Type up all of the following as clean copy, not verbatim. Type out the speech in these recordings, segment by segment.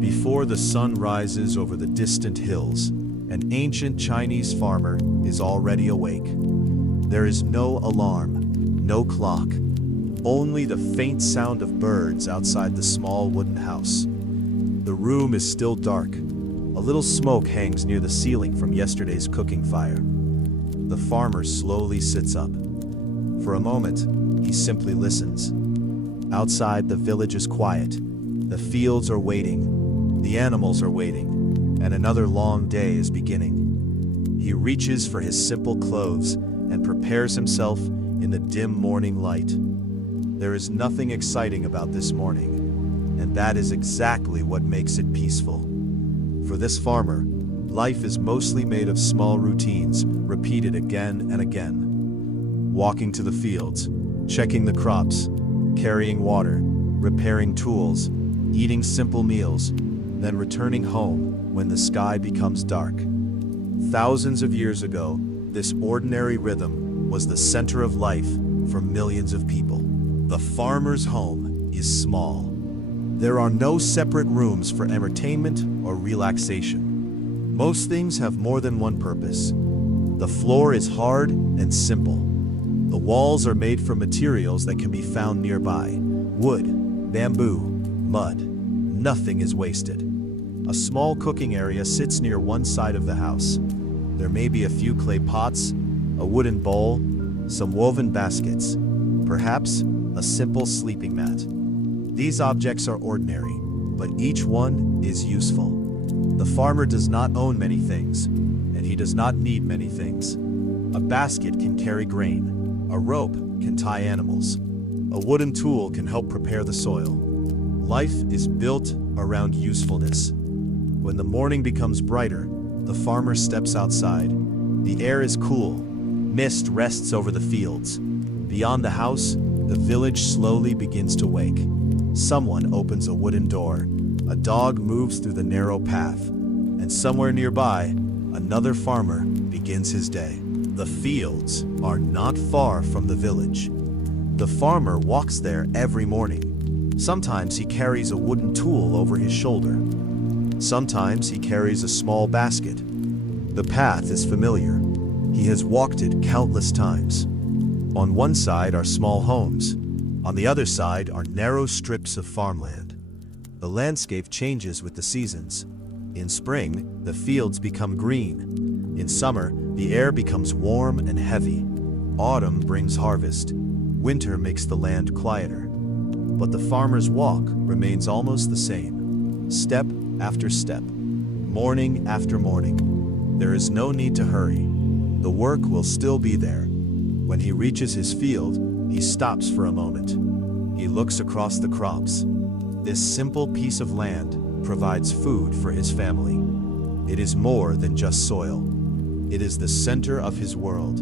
Before the sun rises over the distant hills, an ancient Chinese farmer is already awake. There is no alarm, no clock, only the faint sound of birds outside the small wooden house. The room is still dark. A little smoke hangs near the ceiling from yesterday's cooking fire. The farmer slowly sits up. For a moment, he simply listens. Outside, the village is quiet. The fields are waiting. The animals are waiting. And another long day is beginning. He reaches for his simple clothes and prepares himself in the dim morning light. There is nothing exciting about this morning, and that is exactly what makes it peaceful. For this farmer, life is mostly made of small routines, repeated again and again. Walking to the fields, checking the crops, carrying water, repairing tools, eating simple meals, then returning home when the sky becomes dark. Thousands of years ago, this ordinary rhythm was the center of life for millions of people. The farmer's home is small. There are no separate rooms for entertainment or relaxation. Most things have more than one purpose. The floor is hard and simple. The walls are made from materials that can be found nearby: wood, bamboo, mud. Nothing is wasted. A small cooking area sits near one side of the house. There may be a few clay pots, a wooden bowl, some woven baskets, perhaps a simple sleeping mat. These objects are ordinary, but each one is useful. The farmer does not own many things, and he does not need many things. A basket can carry grain. A rope can tie animals. A wooden tool can help prepare the soil. Life is built around usefulness. When the morning becomes brighter, the farmer steps outside. The air is cool. Mist rests over the fields. Beyond the house, the village slowly begins to wake. Someone opens a wooden door. A dog moves through the narrow path. And somewhere nearby, another farmer begins his day. The fields are not far from the village. The farmer walks there every morning. Sometimes he carries a wooden tool over his shoulder. Sometimes he carries a small basket. The path is familiar. He has walked it countless times. On one side are small homes. On the other side are narrow strips of farmland. The landscape changes with the seasons. In spring, the fields become green. In summer, the air becomes warm and heavy. Autumn brings harvest. Winter makes the land quieter. But the farmer's walk remains almost the same. Step after step, morning after morning. There is no need to hurry. The work will still be there. When he reaches his field, he stops for a moment. He looks across the crops. This simple piece of land provides food for his family. It is more than just soil. It is the center of his world.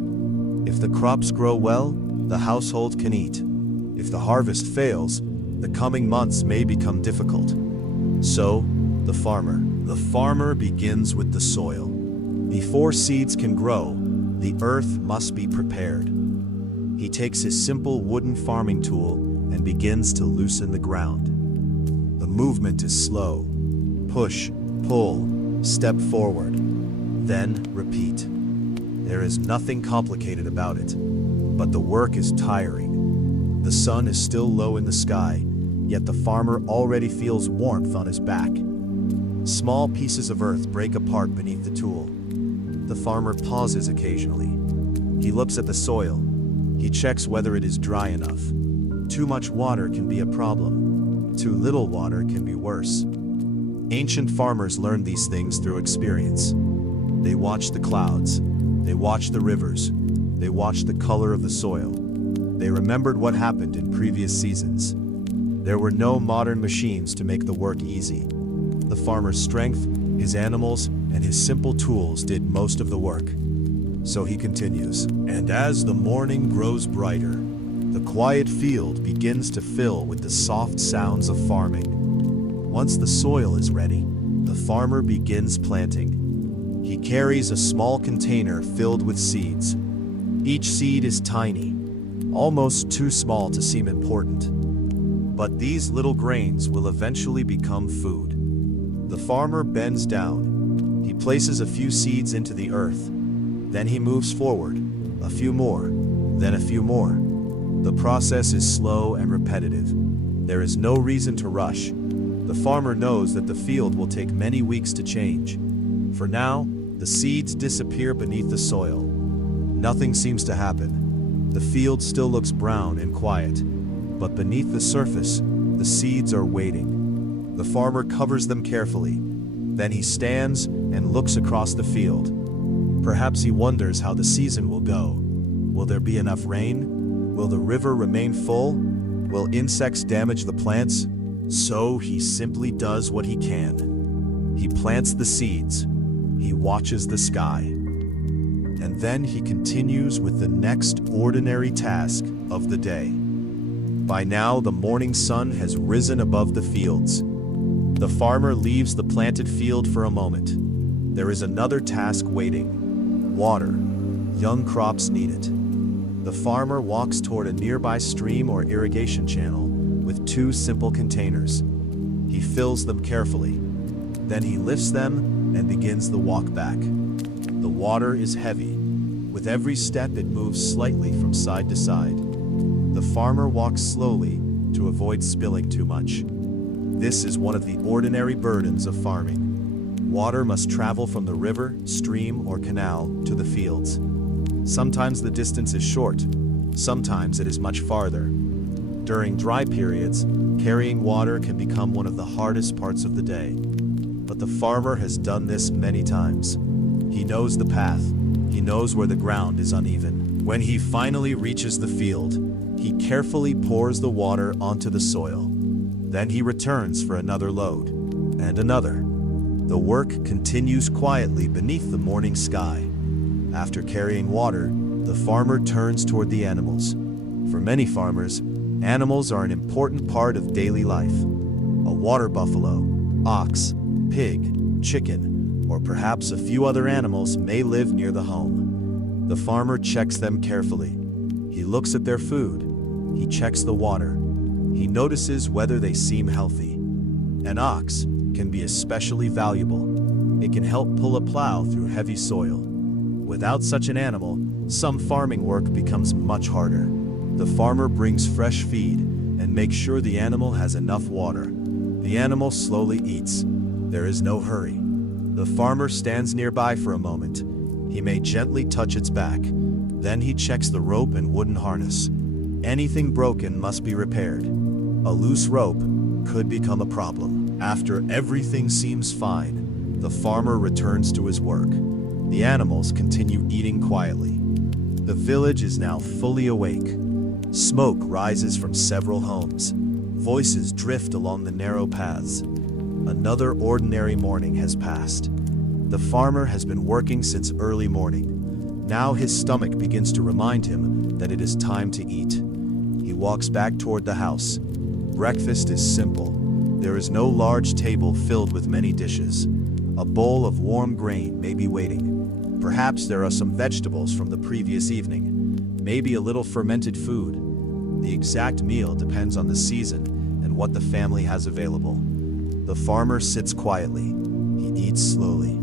If the crops grow well, the household can eat. If the harvest fails, the coming months may become difficult. So, the farmer begins with the soil. Before seeds can grow, the earth must be prepared. He takes his simple wooden farming tool and begins to loosen the ground. The movement is slow. Push, pull, step forward. Then repeat. There is nothing complicated about it, but the work is tiring. The sun is still low in the sky, yet the farmer already feels warmth on his back. Small pieces of earth break apart beneath the tool. The farmer pauses occasionally. He looks at the soil. He checks whether it is dry enough. Too much water can be a problem. Too little water can be worse. Ancient farmers learned these things through experience. They watched the clouds. They watched the rivers. They watched the color of the soil. They remembered what happened in previous seasons. There were no modern machines to make the work easy. The farmer's strength, his animals, and his simple tools did most of the work. So he continues. And as the morning grows brighter, the quiet field begins to fill with the soft sounds of farming. Once the soil is ready, the farmer begins planting. He carries a small container filled with seeds. Each seed is tiny, almost too small to seem important. But these little grains will eventually become food. The farmer bends down. He places a few seeds into the earth. Then he moves forward. A few more, then a few more. The process is slow and repetitive. There is no reason to rush. The farmer knows that the field will take many weeks to change. For now, the seeds disappear beneath the soil. Nothing seems to happen. The field still looks brown and quiet. But beneath the surface, the seeds are waiting. The farmer covers them carefully. Then he stands and looks across the field. Perhaps he wonders how the season will go. Will there be enough rain? Will the river remain full? Will insects damage the plants? So he simply does what he can. He plants the seeds. He watches the sky. And then he continues with the next ordinary task of the day. By now, the morning sun has risen above the fields. The farmer leaves the planted field for a moment. There is another task waiting: water. Young crops need it. The farmer walks toward a nearby stream or irrigation channel with two simple containers. He fills them carefully. Then he lifts them and begins the walk back. The water is heavy. With every step, it moves slightly from side to side. The farmer walks slowly to avoid spilling too much. This is one of the ordinary burdens of farming. Water must travel from the river, stream, or canal to the fields. Sometimes the distance is short, sometimes it is much farther. During dry periods, carrying water can become one of the hardest parts of the day. But the farmer has done this many times. He knows the path. He knows where the ground is uneven. When he finally reaches the field, he carefully pours the water onto the soil. Then he returns for another load, and another. The work continues quietly beneath the morning sky. After carrying water, the farmer turns toward the animals. For many farmers, animals are an important part of daily life. A water buffalo, ox, pig, chicken, or perhaps a few other animals may live near the home. The farmer checks them carefully. He looks at their food. He checks the water. He notices whether they seem healthy. An ox can be especially valuable. It can help pull a plow through heavy soil. Without such an animal, some farming work becomes much harder. The farmer brings fresh feed and makes sure the animal has enough water. The animal slowly eats. There is no hurry. The farmer stands nearby for a moment. He may gently touch its back. Then he checks the rope and wooden harness. Anything broken must be repaired. A loose rope could become a problem. After everything seems fine, the farmer returns to his work. The animals continue eating quietly. The village is now fully awake. Smoke rises from several homes. Voices drift along the narrow paths. Another ordinary morning has passed. The farmer has been working since early morning. Now his stomach begins to remind him that it is time to eat. He walks back toward the house. Breakfast is simple. There is no large table filled with many dishes. A bowl of warm grain may be waiting. Perhaps there are some vegetables from the previous evening. Maybe a little fermented food. The exact meal depends on the season and what the family has available. The farmer sits quietly. He eats slowly.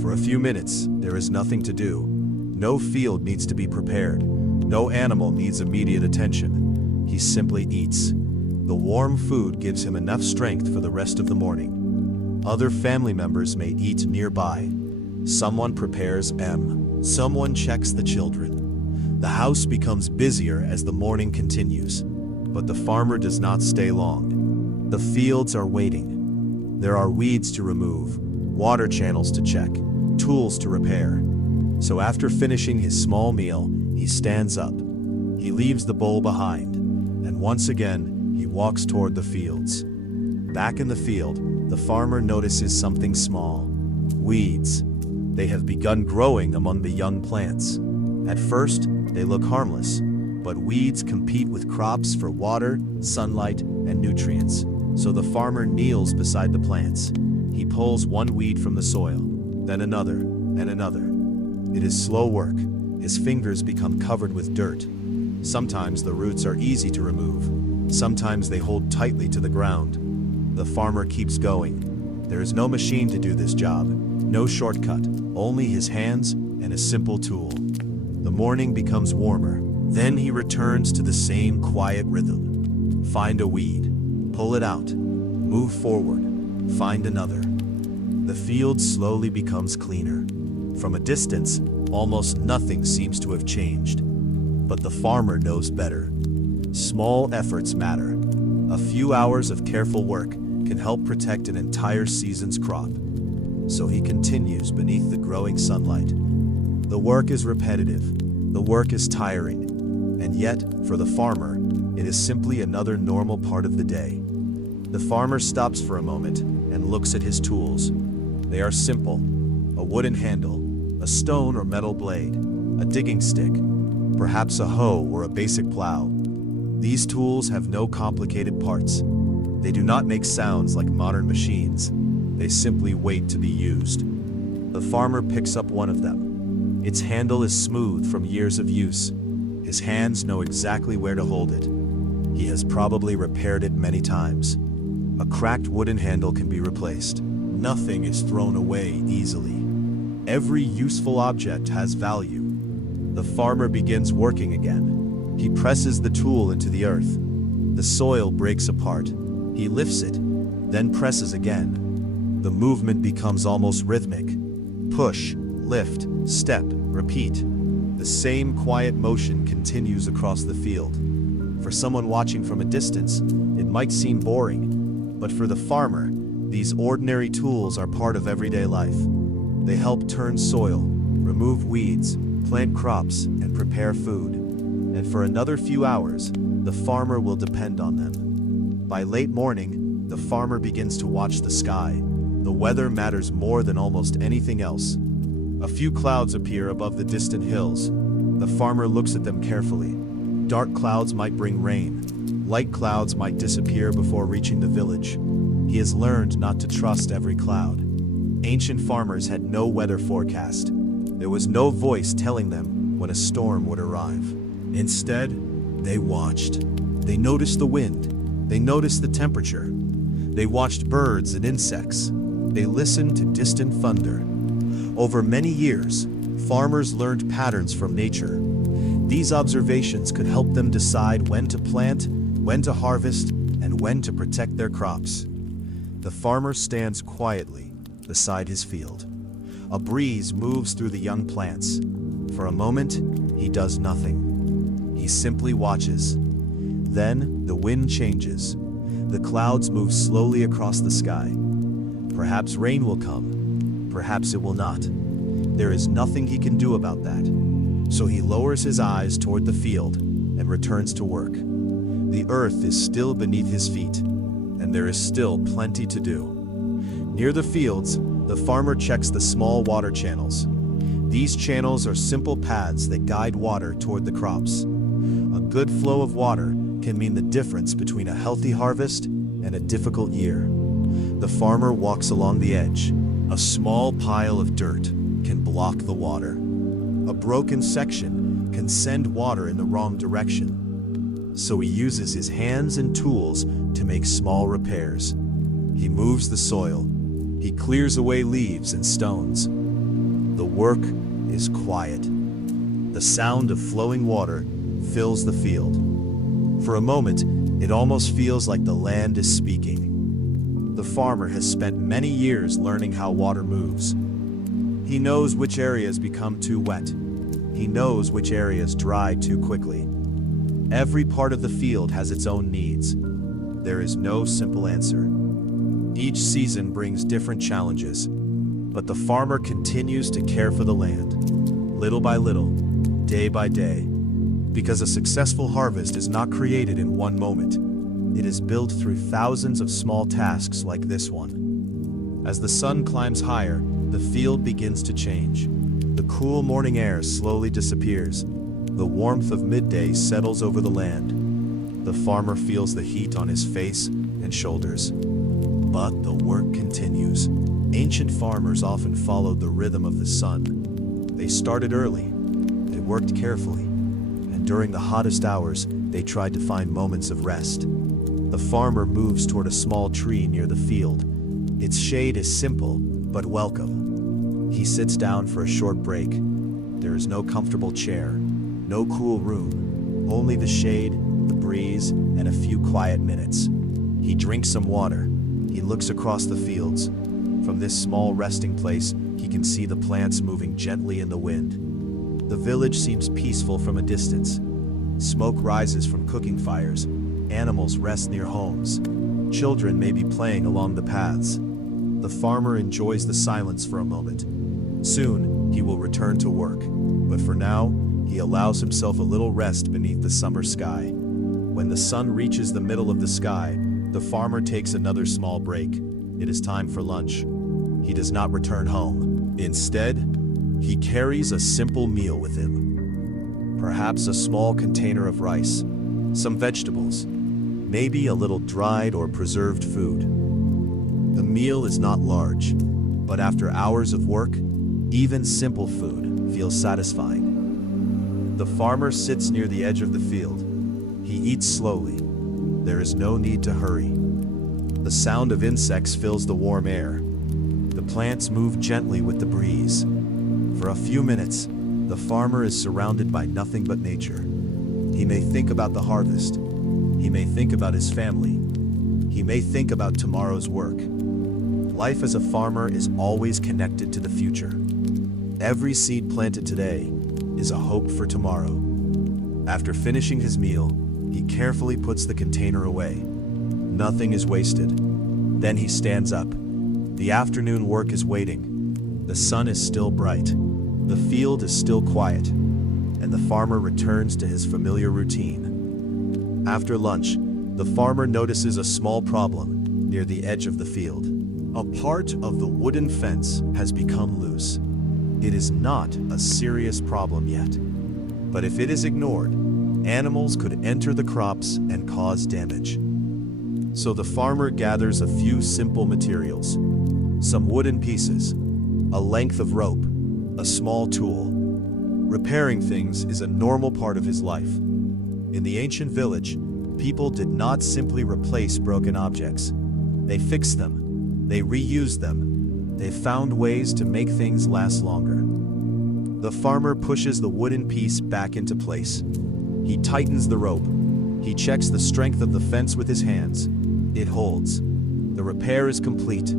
For a few minutes, there is nothing to do. No field needs to be prepared. No animal needs immediate attention. He simply eats. The warm food gives him enough strength for the rest of the morning. Other family members may eat nearby. Someone prepares someone checks the children. The house becomes busier as the morning continues. But the farmer does not stay long. The fields are waiting. There are weeds to remove, water channels to check, tools to repair. So after finishing his small meal, he stands up. He leaves the bowl behind, and once again, he walks toward the fields. Back in the field, the farmer notices something small. Weeds. They have begun growing among the young plants. At first, they look harmless, but weeds compete with crops for water, sunlight, and nutrients. So the farmer kneels beside the plants. He pulls one weed from the soil, then another, and another. It is slow work. His fingers become covered with dirt. Sometimes the roots are easy to remove. Sometimes they hold tightly to the ground. The farmer keeps going. There is no machine to do this job, no shortcut, only his hands and a simple tool. The morning becomes warmer. Then he returns to the same quiet rhythm. Find a weed, pull it out, move forward, find another. The field slowly becomes cleaner. From a distance, almost nothing seems to have changed. But the farmer knows better. Small efforts matter. A few hours of careful work can help protect an entire season's crop. So he continues beneath the growing sunlight. The work is repetitive, the work is tiring, and yet, for the farmer, it is simply another normal part of the day. The farmer stops for a moment and looks at his tools. They are simple: a wooden handle, a stone or metal blade, a digging stick, perhaps a hoe or a basic plow. These tools have no complicated parts. They do not make sounds like modern machines. They simply wait to be used. The farmer picks up one of them. Its handle is smooth from years of use. His hands know exactly where to hold it. He has probably repaired it many times. A cracked wooden handle can be replaced. Nothing is thrown away easily. Every useful object has value. The farmer begins working again. He presses the tool into the earth. The soil breaks apart. He lifts it, then presses again. The movement becomes almost rhythmic. Push, lift, step, repeat. The same quiet motion continues across the field. For someone watching from a distance, it might seem boring, but for the farmer, these ordinary tools are part of everyday life. They help turn soil, remove weeds, plant crops, and prepare food. And for another few hours, the farmer will depend on them. By late morning, the farmer begins to watch the sky. The weather matters more than almost anything else. A few clouds appear above the distant hills. The farmer looks at them carefully. Dark clouds might bring rain. Light clouds might disappear before reaching the village. He has learned not to trust every cloud. Ancient farmers had no weather forecast. There was no voice telling them when a storm would arrive. Instead, they watched. They noticed the wind. They noticed the temperature. They watched birds and insects. They listened to distant thunder. Over many years, farmers learned patterns from nature. These observations could help them decide when to plant, when to harvest, and when to protect their crops. The farmer stands quietly beside his field. A breeze moves through the young plants. For a moment, he does nothing. He simply watches. Then the wind changes. The clouds move slowly across the sky. Perhaps rain will come. Perhaps it will not. There is nothing he can do about that. So he lowers his eyes toward the field and returns to work. The earth is still beneath his feet, and there is still plenty to do. Near the fields, the farmer checks the small water channels. These channels are simple paths that guide water toward the crops. A good flow of water can mean the difference between a healthy harvest and a difficult year. The farmer walks along the edge. A small pile of dirt can block the water. A broken section can send water in the wrong direction. So he uses his hands and tools to make small repairs. He moves the soil. He clears away leaves and stones. The work is quiet. The sound of flowing water fills the field. For a moment, it almost feels like the land is speaking. The farmer has spent many years learning how water moves. He knows which areas become too wet. He knows which areas dry too quickly. Every part of the field has its own needs. There is no simple answer. Each season brings different challenges, but the farmer continues to care for the land, little by little, day by day, because a successful harvest is not created in one moment. It is built through thousands of small tasks like this one. As the sun climbs higher, the field begins to change. The cool morning air slowly disappears. The warmth of midday settles over the land. The farmer feels the heat on his face and shoulders. But the work continues. Ancient farmers often followed the rhythm of the sun. They started early. They worked carefully. And during the hottest hours, they tried to find moments of rest. The farmer moves toward a small tree near the field. Its shade is simple, but welcome. He sits down for a short break. There is no comfortable chair, no cool room, only the shade, the breeze, and a few quiet minutes. He drinks some water. He looks across the fields. From this small resting place, he can see the plants moving gently in the wind. The village seems peaceful from a distance. Smoke rises from cooking fires. Animals rest near homes. Children may be playing along the paths. The farmer enjoys the silence for a moment. Soon, he will return to work. But for now, he allows himself a little rest beneath the summer sky. When the sun reaches the middle of the sky, the farmer takes another small break. It is time for lunch. He does not return home. Instead, he carries a simple meal with him. Perhaps a small container of rice, some vegetables, maybe a little dried or preserved food. The meal is not large, but after hours of work, even simple food feels satisfying. The farmer sits near the edge of the field. He eats slowly. There is no need to hurry. The sound of insects fills the warm air. The plants move gently with the breeze. For a few minutes, the farmer is surrounded by nothing but nature. He may think about the harvest. He may think about his family. He may think about tomorrow's work. Life as a farmer is always connected to the future. Every seed planted today is a hope for tomorrow. After finishing his meal, he carefully puts the container away. Nothing is wasted. Then he stands up. The afternoon work is waiting. The sun is still bright. The field is still quiet. And the farmer returns to his familiar routine. After lunch, the farmer notices a small problem near the edge of the field. A part of the wooden fence has become loose. It is not a serious problem yet. But if it is ignored, animals could enter the crops and cause damage. So the farmer gathers a few simple materials, some wooden pieces, a length of rope, a small tool. Repairing things is a normal part of his life. In the ancient village, people did not simply replace broken objects. They fixed them, they reused them, they found ways to make things last longer. The farmer pushes the wooden piece back into place. He tightens the rope. He checks the strength of the fence with his hands. It holds. The repair is complete.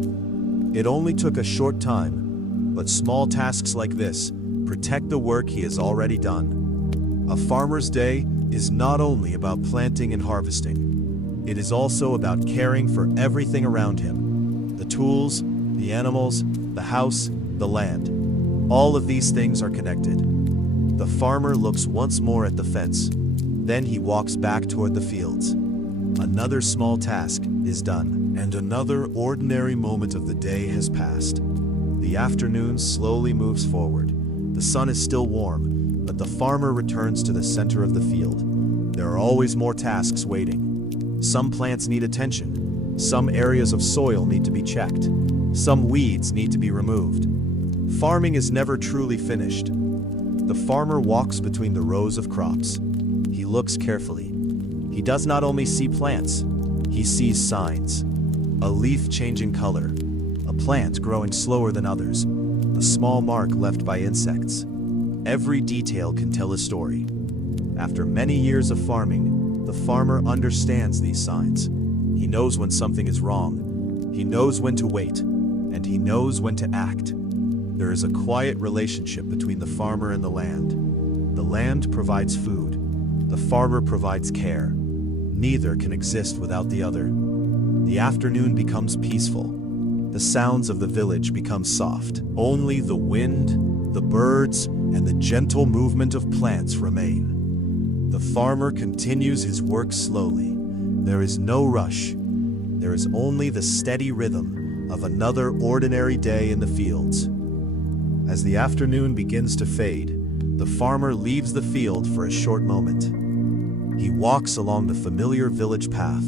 It only took a short time, but small tasks like this protect the work he has already done. A farmer's day is not only about planting and harvesting. It is also about caring for everything around him. The tools, the animals, the house, the land. All of these things are connected. The farmer looks once more at the fence. Then he walks back toward the fields. Another small task is done, and another ordinary moment of the day has passed. The afternoon slowly moves forward. The sun is still warm, but the farmer returns to the center of the field. There are always more tasks waiting. Some plants need attention. Some areas of soil need to be checked. Some weeds need to be removed. Farming is never truly finished. The farmer walks between the rows of crops. He looks carefully. He does not only see plants, he sees signs. A leaf changing color, a plant growing slower than others, a small mark left by insects. Every detail can tell a story. After many years of farming, the farmer understands these signs. He knows when something is wrong. He knows when to wait, and he knows when to act. There is a quiet relationship between the farmer and the land. The land provides food. The farmer provides care. Neither can exist without the other. The afternoon becomes peaceful. The sounds of the village become soft. Only the wind, the birds, and the gentle movement of plants remain. The farmer continues his work slowly. There is no rush. There is only the steady rhythm of another ordinary day in the fields. As the afternoon begins to fade, the farmer leaves the field for a short moment. He walks along the familiar village path.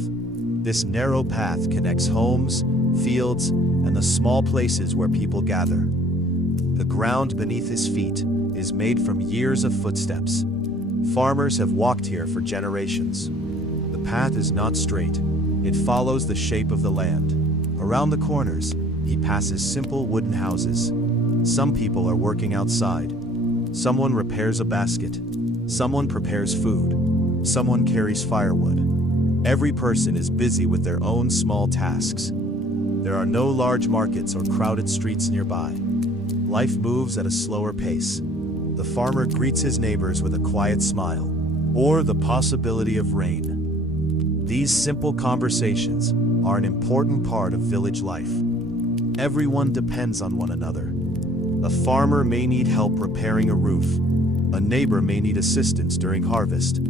This narrow path connects homes, fields, and the small places where people gather. The ground beneath his feet is made from years of footsteps. Farmers have walked here for generations. The path is not straight. It follows the shape of the land. Around the corners, he passes simple wooden houses. Some people are working outside. Someone repairs a basket. Someone prepares food. Someone carries firewood. Every person is busy with their own small tasks. There are no large markets or crowded streets nearby. Life moves at a slower pace. The farmer greets his neighbors with a quiet smile, or the possibility of rain. These simple conversations are an important part of village life. Everyone depends on one another. A farmer may need help repairing a roof. A neighbor may need assistance during harvest.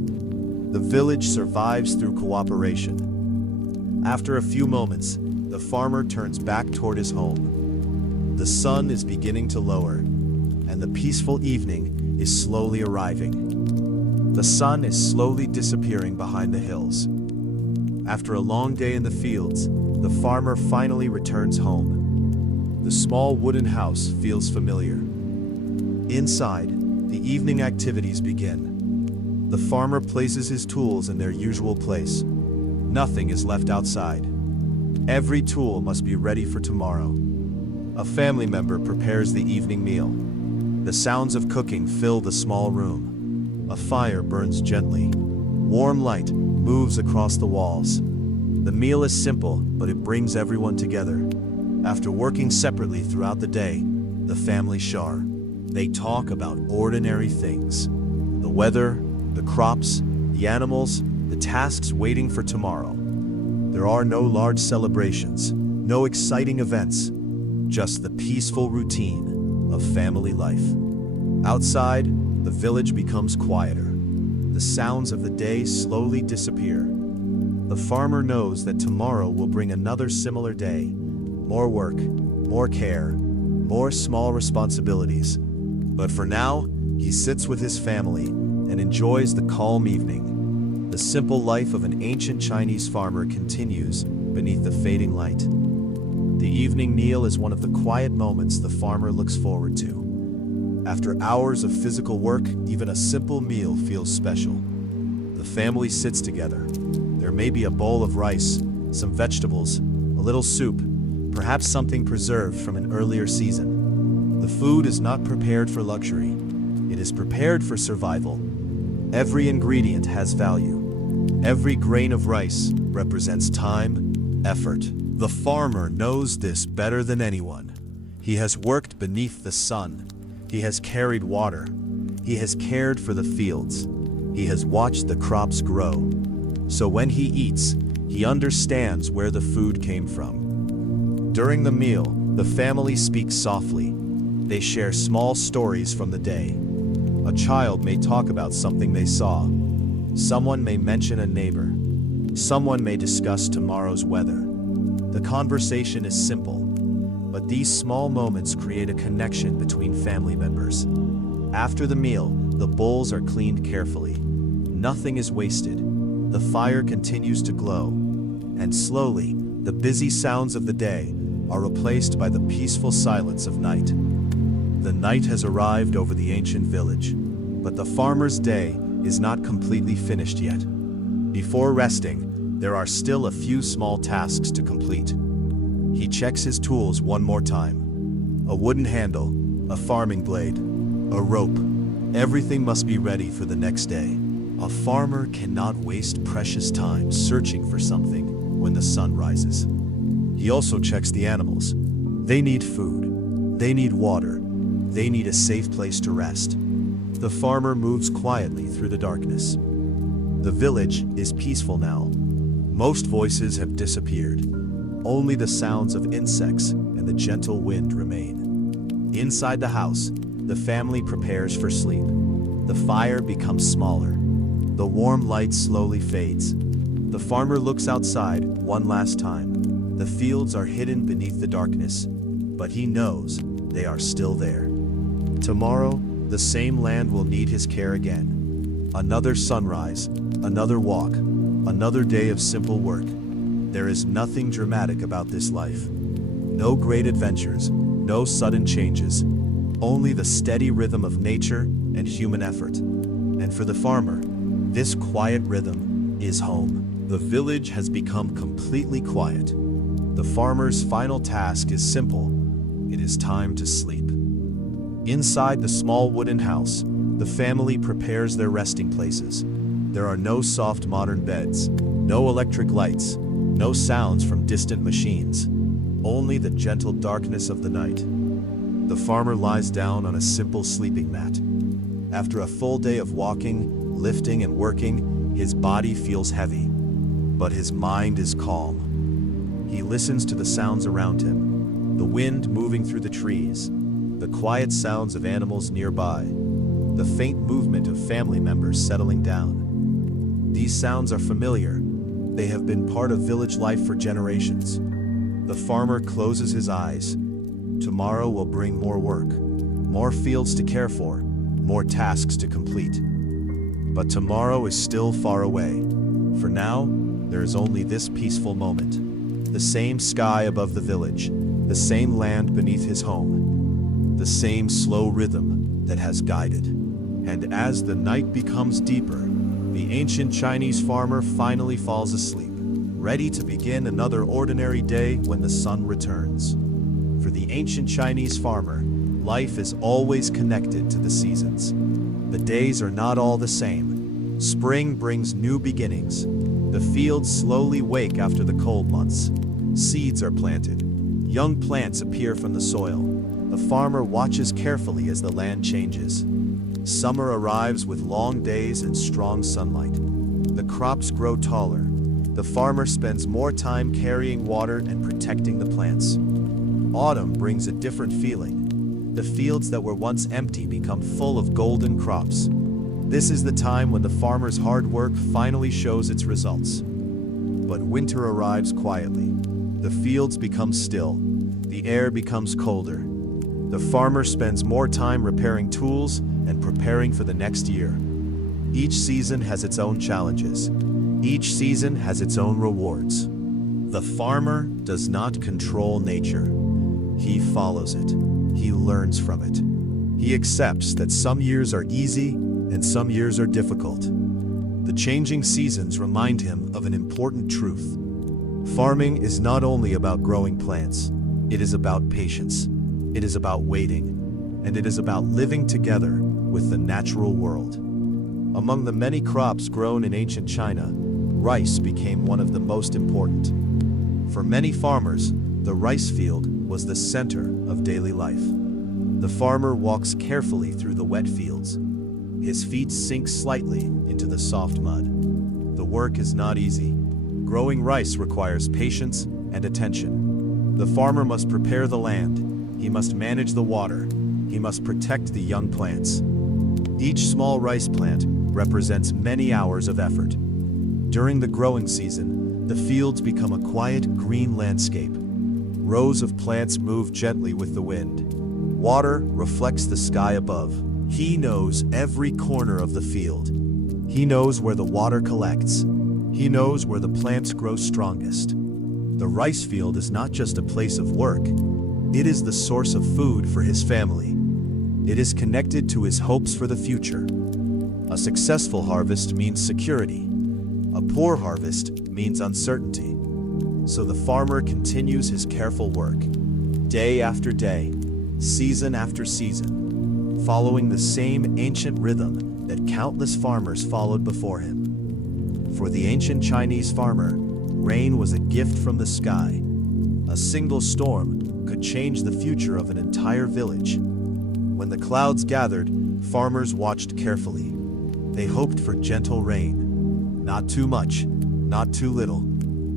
The village survives through cooperation. After a few moments, the farmer turns back toward his home. The sun is beginning to lower, and the peaceful evening is slowly arriving. The sun is slowly disappearing behind the hills. After a long day in the fields, the farmer finally returns home. The small wooden house feels familiar. Inside, the evening activities begin. The farmer places his tools in their usual place. Nothing is left outside. Every tool must be ready for tomorrow. A family member prepares the evening meal. The sounds of cooking fill the small room. A fire burns gently. Warm light moves across the walls. The meal is simple, but it brings everyone together. After working separately throughout the day, the family share. They talk about ordinary things. The weather, the crops, the animals, the tasks waiting for tomorrow. There are no large celebrations, no exciting events, just the peaceful routine of family life. Outside, the village becomes quieter. The sounds of the day slowly disappear. The farmer knows that tomorrow will bring another similar day. More work, more care, more small responsibilities. But for now, he sits with his family and enjoys the calm evening. The simple life of an ancient Chinese farmer continues beneath the fading light. The evening meal is one of the quiet moments the farmer looks forward to. After hours of physical work, even a simple meal feels special. The family sits together. There may be a bowl of rice, some vegetables, a little soup, perhaps something preserved from an earlier season. The food is not prepared for luxury. It is prepared for survival. Every ingredient has value. Every grain of rice represents time, effort. The farmer knows this better than anyone. He has worked beneath the sun. He has carried water. He has cared for the fields. He has watched the crops grow. So when he eats, he understands where the food came from. During the meal, the family speaks softly. They share small stories from the day. A child may talk about something they saw. Someone may mention a neighbor. Someone may discuss tomorrow's weather. The conversation is simple, but these small moments create a connection between family members. After the meal, the bowls are cleaned carefully. Nothing is wasted. The fire continues to glow, and slowly, the busy sounds of the day are replaced by the peaceful silence of night. The night has arrived over the ancient village, but the farmer's day is not completely finished yet. Before resting, there are still a few small tasks to complete. He checks his tools one more time. A wooden handle, a farming blade, a rope. Everything must be ready for the next day. A farmer cannot waste precious time searching for something when the sun rises. He also checks the animals. They need food. They need water. They need a safe place to rest. The farmer moves quietly through the darkness. The village is peaceful now. Most voices have disappeared. Only the sounds of insects and the gentle wind remain. Inside the house, the family prepares for sleep. The fire becomes smaller. The warm light slowly fades. The farmer looks outside one last time. The fields are hidden beneath the darkness, but he knows they are still there. Tomorrow, the same land will need his care again. Another sunrise, another walk, another day of simple work. There is nothing dramatic about this life. No great adventures, no sudden changes. Only the steady rhythm of nature and human effort. And for the farmer, this quiet rhythm is home. The village has become completely quiet. The farmer's final task is simple. It is time to sleep. Inside the small wooden house, the family prepares their resting places. There are no soft modern beds, no electric lights, no sounds from distant machines, only the gentle darkness of the night. The farmer lies down on a simple sleeping mat. After a full day of walking, lifting, and working, his body feels heavy, but his mind is calm. He listens to the sounds around him, the wind moving through the trees, the quiet sounds of animals nearby, the faint movement of family members settling down. These sounds are familiar. They have been part of village life for generations. The farmer closes his eyes. Tomorrow will bring more work, more fields to care for, more tasks to complete. But tomorrow is still far away. For now, there is only this peaceful moment. The same sky above the village, the same land beneath his home, the same slow rhythm that has guided. And as the night becomes deeper, the ancient Chinese farmer finally falls asleep, ready to begin another ordinary day when the sun returns. For the ancient Chinese farmer, life is always connected to the seasons. The days are not all the same. Spring brings new beginnings. The fields slowly wake after the cold months. Seeds are planted. Young plants appear from the soil. The farmer watches carefully as the land changes. Summer arrives with long days and strong sunlight. The crops grow taller. The farmer spends more time carrying water and protecting the plants. Autumn brings a different feeling. The fields that were once empty become full of golden crops. This is the time when the farmer's hard work finally shows its results. But winter arrives quietly. The fields become still. The air becomes colder. The farmer spends more time repairing tools and preparing for the next year. Each season has its own challenges. Each season has its own rewards. The farmer does not control nature. He follows it. He learns from it. He accepts that some years are easy and some years are difficult. The changing seasons remind him of an important truth. Farming is not only about growing plants. It is about patience. It is about waiting. And it is about living together with the natural world. Among the many crops grown in ancient China, rice became one of the most important. For many farmers, the rice field was the center of daily life. The farmer walks carefully through the wet fields. His feet sink slightly into the soft mud. The work is not easy. Growing rice requires patience and attention. The farmer must prepare the land. He must manage the water. He must protect the young plants. Each small rice plant represents many hours of effort. During the growing season, the fields become a quiet green landscape. Rows of plants move gently with the wind. Water reflects the sky above. He knows every corner of the field. He knows where the water collects. He knows where the plants grow strongest. The rice field is not just a place of work. It is the source of food for his family. It is connected to his hopes for the future. A successful harvest means security. A poor harvest means uncertainty. So the farmer continues his careful work, day after day, season after season, following the same ancient rhythm that countless farmers followed before him. For the ancient Chinese farmer, rain was a gift from the sky. A single storm could change the future of an entire village. When the clouds gathered, farmers watched carefully. They hoped for gentle rain. Not too much, not too little.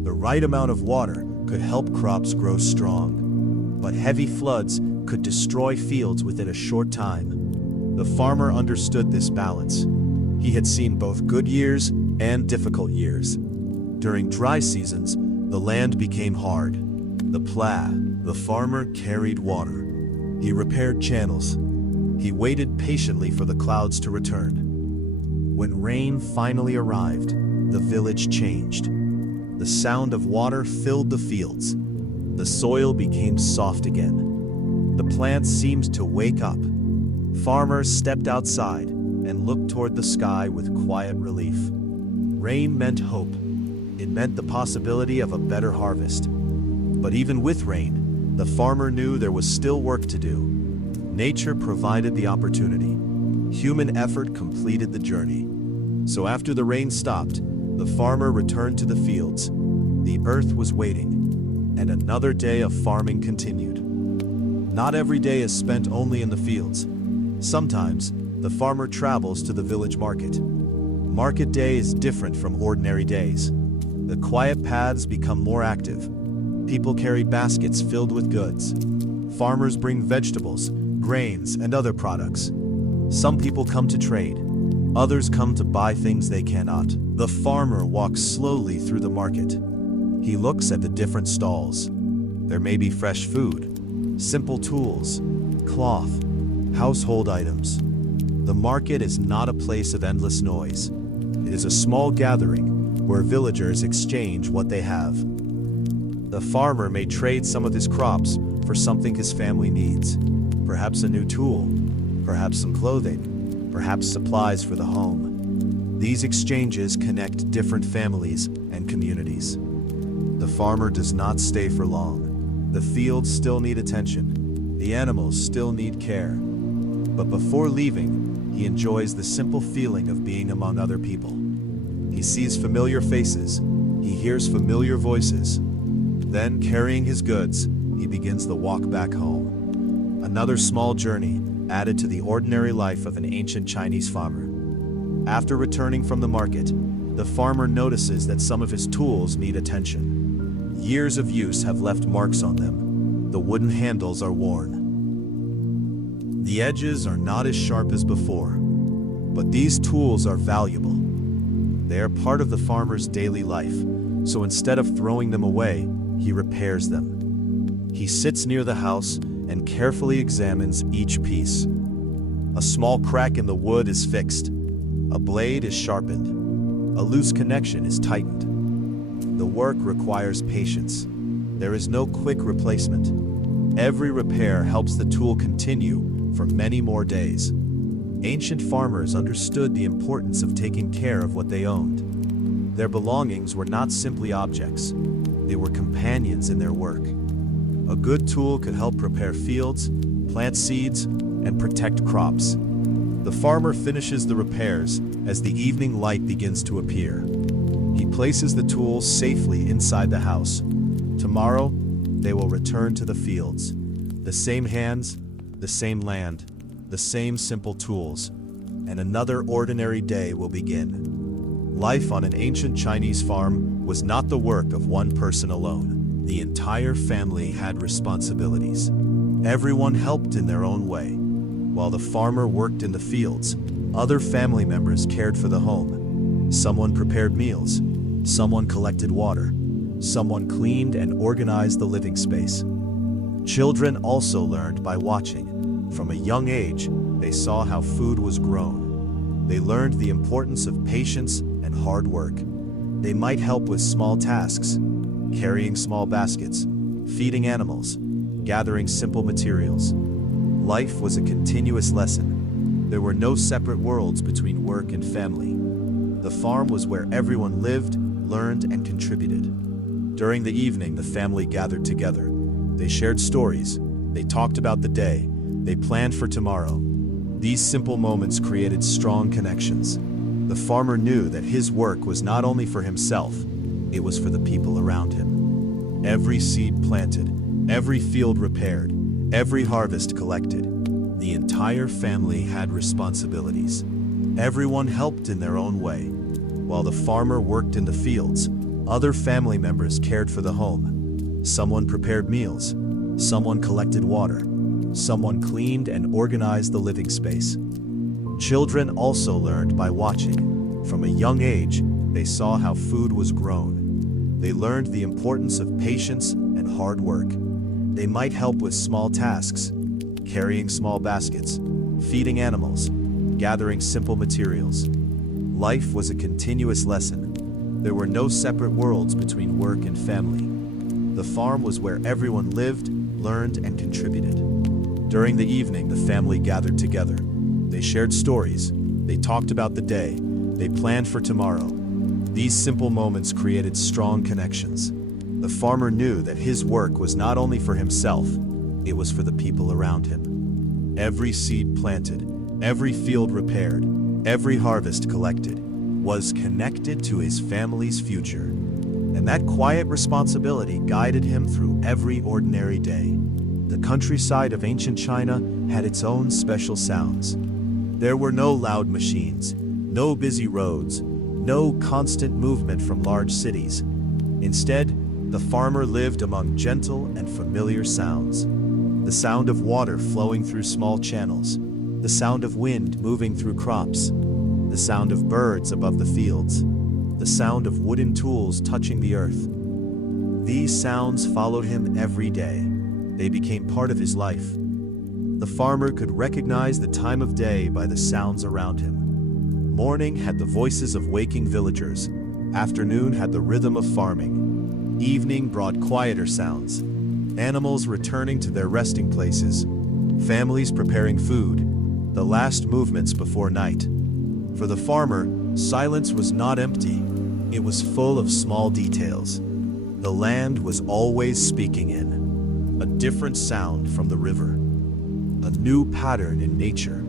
The right amount of water could help crops grow strong. But heavy floods could destroy fields within a short time. The farmer understood this balance. He had seen both good years and difficult years. During dry seasons, the land became hard. The farmer carried water. He repaired channels. He waited patiently for the clouds to return. When rain finally arrived, the village changed. The sound of water filled the fields. The soil became soft again. The plants seemed to wake up. Farmers stepped outside and looked toward the sky with quiet relief. Rain meant hope. It meant the possibility of a better harvest. But even with rain, the farmer knew there was still work to do. Nature provided the opportunity. Human effort completed the journey. So after the rain stopped, the farmer returned to the fields. The earth was waiting, and another day of farming continued. Not every day is spent only in the fields. Sometimes, the farmer travels to the village market. Market day is different from ordinary days. The quiet paths become more active. People carry baskets filled with goods. Farmers bring vegetables, grains, and other products. Some people come to trade. Others come to buy things they cannot. The farmer walks slowly through the market. He looks at the different stalls. There may be fresh food, simple tools, cloth, household items. The market is not a place of endless noise. It is a small gathering where villagers exchange what they have. The farmer may trade some of his crops for something his family needs. Perhaps a new tool, perhaps some clothing, perhaps supplies for the home. These exchanges connect different families and communities. The farmer does not stay for long. The fields still need attention. The animals still need care. But before leaving, he enjoys the simple feeling of being among other people. He sees familiar faces. He hears familiar voices. Then, carrying his goods, he begins the walk back home. Another small journey added to the ordinary life of an ancient Chinese farmer. After returning from the market, the farmer notices that some of his tools need attention. Years of use have left marks on them. The wooden handles are worn. The edges are not as sharp as before, but these tools are valuable. They are part of the farmer's daily life, so instead of throwing them away, he repairs them. He sits near the house and carefully examines each piece. A small crack in the wood is fixed. A blade is sharpened. A loose connection is tightened. The work requires patience. There is no quick replacement. Every repair helps the tool continue for many more days. Ancient farmers understood the importance of taking care of what they owned. Their belongings were not simply objects. They were companions in their work. A good tool could help prepare fields, plant seeds, and protect crops. The farmer finishes the repairs as the evening light begins to appear. He places the tools safely inside the house. Tomorrow, they will return to the fields. The same hands, the same land, the same simple tools, and another ordinary day will begin. Life on an ancient Chinese farm was not the work of one person alone. The entire family had responsibilities. Everyone helped in their own way. While the farmer worked in the fields, other family members cared for the home. Someone prepared meals. Someone collected water. Someone cleaned and organized the living space. Children also learned by watching. From a young age, they saw how food was grown. They learned the importance of patience and hard work. They might help with small tasks, carrying small baskets, feeding animals, gathering simple materials. Life was a continuous lesson. There were no separate worlds between work and family. The farm was where everyone lived, learned, and contributed. During the evening, the family gathered together. They shared stories. They talked about the day. They planned for tomorrow. These simple moments created strong connections. The farmer knew that his work was not only for himself, it was for the people around him. Every seed planted, every field repaired, every harvest collected. The entire family had responsibilities. Everyone helped in their own way. While the farmer worked in the fields, other family members cared for the home. Someone prepared meals. Someone collected water. Someone cleaned and organized the living space. Children also learned by watching. From a young age, they saw how food was grown. They learned the importance of patience and hard work. They might help with small tasks, carrying small baskets, feeding animals, gathering simple materials. Life was a continuous lesson. There were no separate worlds between work and family. The farm was where everyone lived, learned, and contributed. During the evening, the family gathered together. They shared stories. They talked about the day. They planned for tomorrow. These simple moments created strong connections. The farmer knew that his work was not only for himself, it was for the people around him. Every seed planted, every field repaired, every harvest collected, was connected to his family's future. And that quiet responsibility guided him through every ordinary day. The countryside of ancient China had its own special sounds. There were no loud machines, no busy roads, no constant movement from large cities. Instead, the farmer lived among gentle and familiar sounds. The sound of water flowing through small channels, the sound of wind moving through crops, the sound of birds above the fields, the sound of wooden tools touching the earth. These sounds followed him every day. They became part of his life. The farmer could recognize the time of day by the sounds around him. Morning had the voices of waking villagers. Afternoon had the rhythm of farming. Evening brought quieter sounds. Animals returning to their resting places. Families preparing food. The last movements before night. For the farmer, silence was not empty. It was full of small details. The land was always speaking in. A different sound from the river. A new pattern in nature.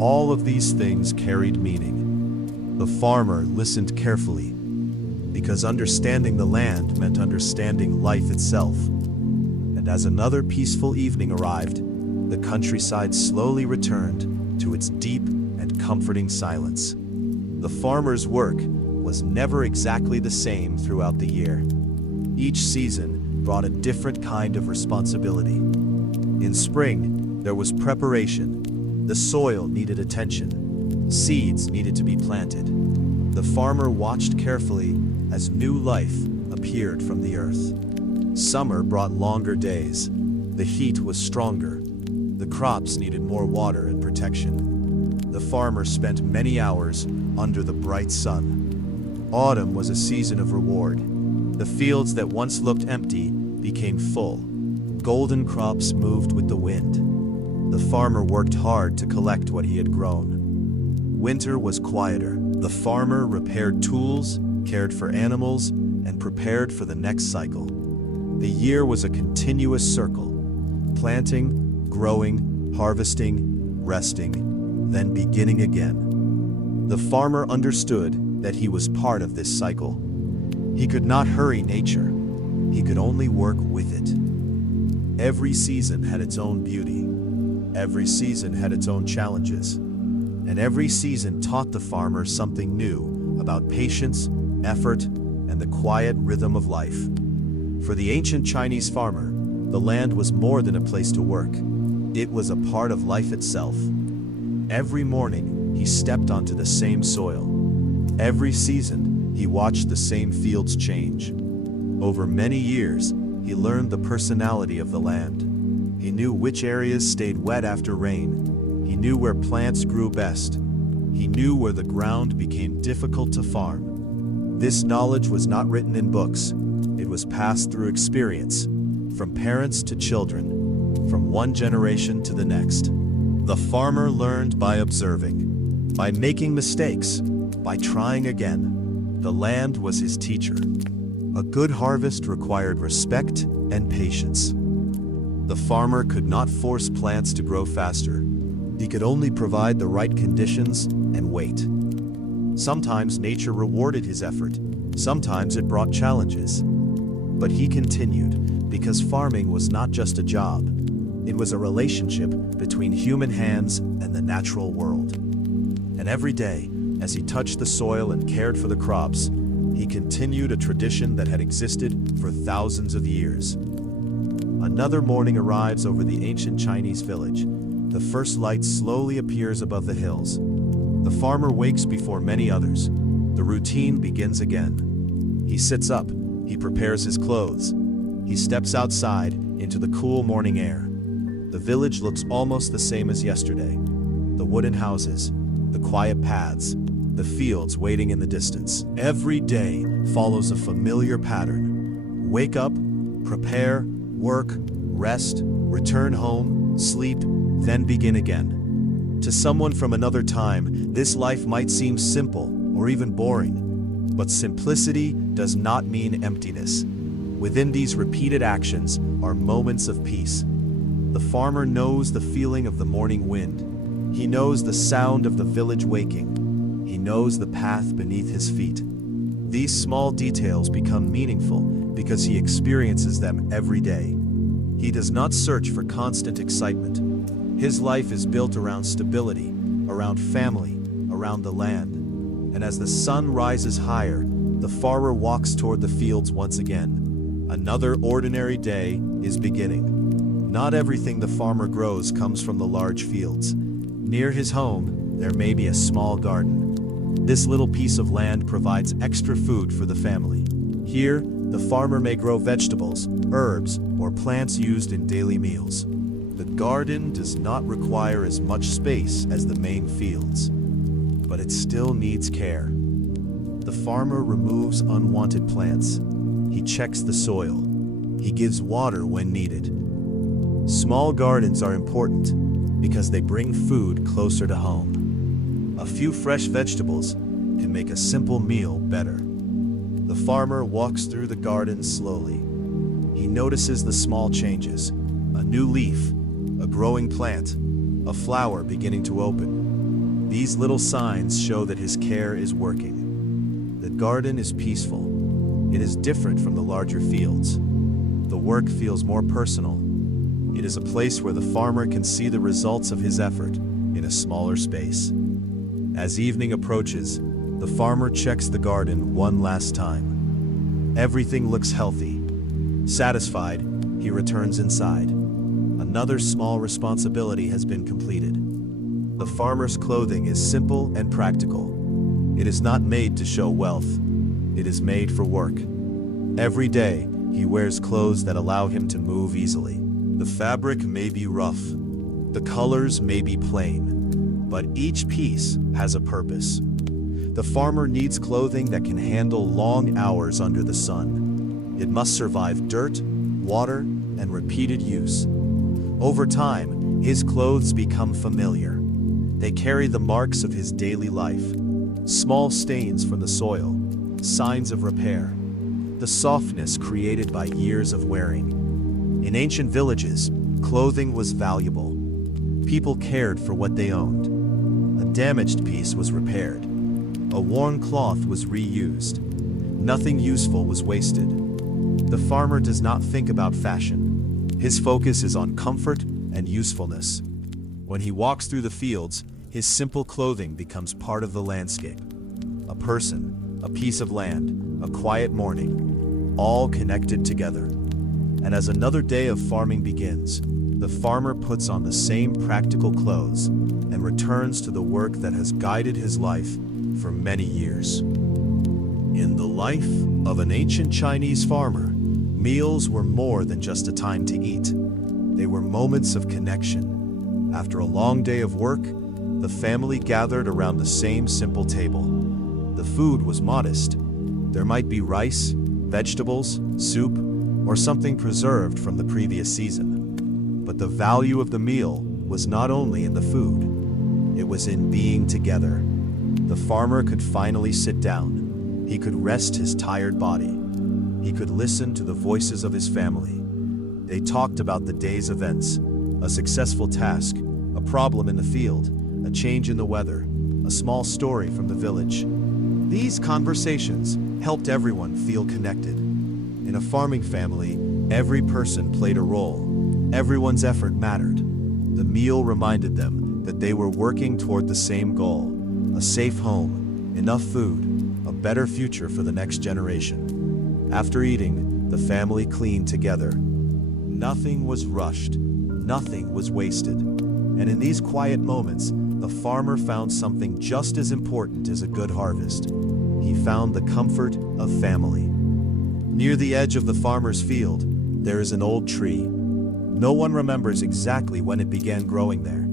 All of these things carried meaning. The farmer listened carefully, because understanding the land meant understanding life itself. And as another peaceful evening arrived, the countryside slowly returned to its deep and comforting silence. The farmer's work was never exactly the same throughout the year. Each season brought a different kind of responsibility. In spring, there was preparation. The soil needed attention. Seeds needed to be planted. The farmer watched carefully as new life appeared from the earth. Summer brought longer days. The heat was stronger. The crops needed more water and protection. The farmer spent many hours under the bright sun. Autumn was a season of reward. The fields that once looked empty became full. Golden crops moved with the wind. The farmer worked hard to collect what he had grown. Winter was quieter. The farmer repaired tools, cared for animals, and prepared for the next cycle. The year was a continuous circle. Planting, growing, harvesting, resting, then beginning again. The farmer understood that he was part of this cycle. He could not hurry nature. He could only work with it. Every season had its own beauty. Every season had its own challenges. And every season taught the farmer something new about patience, effort, and the quiet rhythm of life. For the ancient Chinese farmer, the land was more than a place to work. It was a part of life itself. Every morning, he stepped onto the same soil. Every season, he watched the same fields change. Over many years, he learned the personality of the land. He knew which areas stayed wet after rain. He knew where plants grew best. He knew where the ground became difficult to farm. This knowledge was not written in books. It was passed through experience, from parents to children, from one generation to the next. The farmer learned by observing, by making mistakes, by trying again. The land was his teacher. A good harvest required respect and patience. The farmer could not force plants to grow faster. He could only provide the right conditions and wait. Sometimes nature rewarded his effort. Sometimes it brought challenges. But he continued, because farming was not just a job. It was a relationship between human hands and the natural world. And every day, as he touched the soil and cared for the crops, he continued a tradition that had existed for thousands of years. Another morning arrives over the ancient Chinese village. The first light slowly appears above the hills. The farmer wakes before many others. The routine begins again. He sits up, he prepares his clothes. He steps outside into the cool morning air. The village looks almost the same as yesterday. The wooden houses, the quiet paths, the fields waiting in the distance. Every day follows a familiar pattern. Wake up, prepare, work, rest, return home, sleep, then begin again. To someone from another time, this life might seem simple or even boring. But simplicity does not mean emptiness. Within these repeated actions are moments of peace. The farmer knows the feeling of the morning wind. He knows the sound of the village waking. He knows the path beneath his feet. These small details become meaningful because he experiences them every day. He does not search for constant excitement. His life is built around stability, around family, around the land. And as the sun rises higher, the farmer walks toward the fields once again. Another ordinary day is beginning. Not everything the farmer grows comes from the large fields. Near his home, there may be a small garden. This little piece of land provides extra food for the family. Here, the farmer may grow vegetables, herbs, or plants used in daily meals. The garden does not require as much space as the main fields, but it still needs care. The farmer removes unwanted plants. He checks the soil. He gives water when needed. Small gardens are important because they bring food closer to home. A few fresh vegetables can make a simple meal better. The farmer walks through the garden slowly. He notices the small changes: a new leaf, a growing plant, a flower beginning to open. These little signs show that his care is working. The garden is peaceful. It is different from the larger fields. The work feels more personal. It is a place where the farmer can see the results of his effort in a smaller space. As evening approaches, the farmer checks the garden one last time. Everything looks healthy. Satisfied, he returns inside. Another small responsibility has been completed. The farmer's clothing is simple and practical. It is not made to show wealth. It is made for work. Every day, he wears clothes that allow him to move easily. The fabric may be rough. The colors may be plain. But each piece has a purpose. The farmer needs clothing that can handle long hours under the sun. It must survive dirt, water, and repeated use. Over time, his clothes become familiar. They carry the marks of his daily life. Small stains from the soil, signs of repair, the softness created by years of wearing. In ancient villages, clothing was valuable. People cared for what they owned. A damaged piece was repaired. A worn cloth was reused. Nothing useful was wasted. The farmer does not think about fashion. His focus is on comfort and usefulness. When he walks through the fields, his simple clothing becomes part of the landscape. A person, a piece of land, a quiet morning, all connected together. And as another day of farming begins, the farmer puts on the same practical clothes and returns to the work that has guided his life for many years. In the life of an ancient Chinese farmer, meals were more than just a time to eat. They were moments of connection. After a long day of work, the family gathered around the same simple table. The food was modest. There might be rice, vegetables, soup, or something preserved from the previous season. But the value of the meal was not only in the food. It was in being together. The farmer could finally sit down. He could rest his tired body. He could listen to the voices of his family. They talked about the day's events, a successful task, a problem in the field, a change in the weather, a small story from the village. These conversations helped everyone feel connected. In a farming family, every person played a role. Everyone's effort mattered. The meal reminded them that they were working toward the same goal: a safe home, enough food, a better future for the next generation. After eating, the family cleaned together. Nothing was rushed. Nothing was wasted. And in these quiet moments, the farmer found something just as important as a good harvest. He found the comfort of family. Near the edge of the farmer's field, there is an old tree. No one remembers exactly when it began growing there.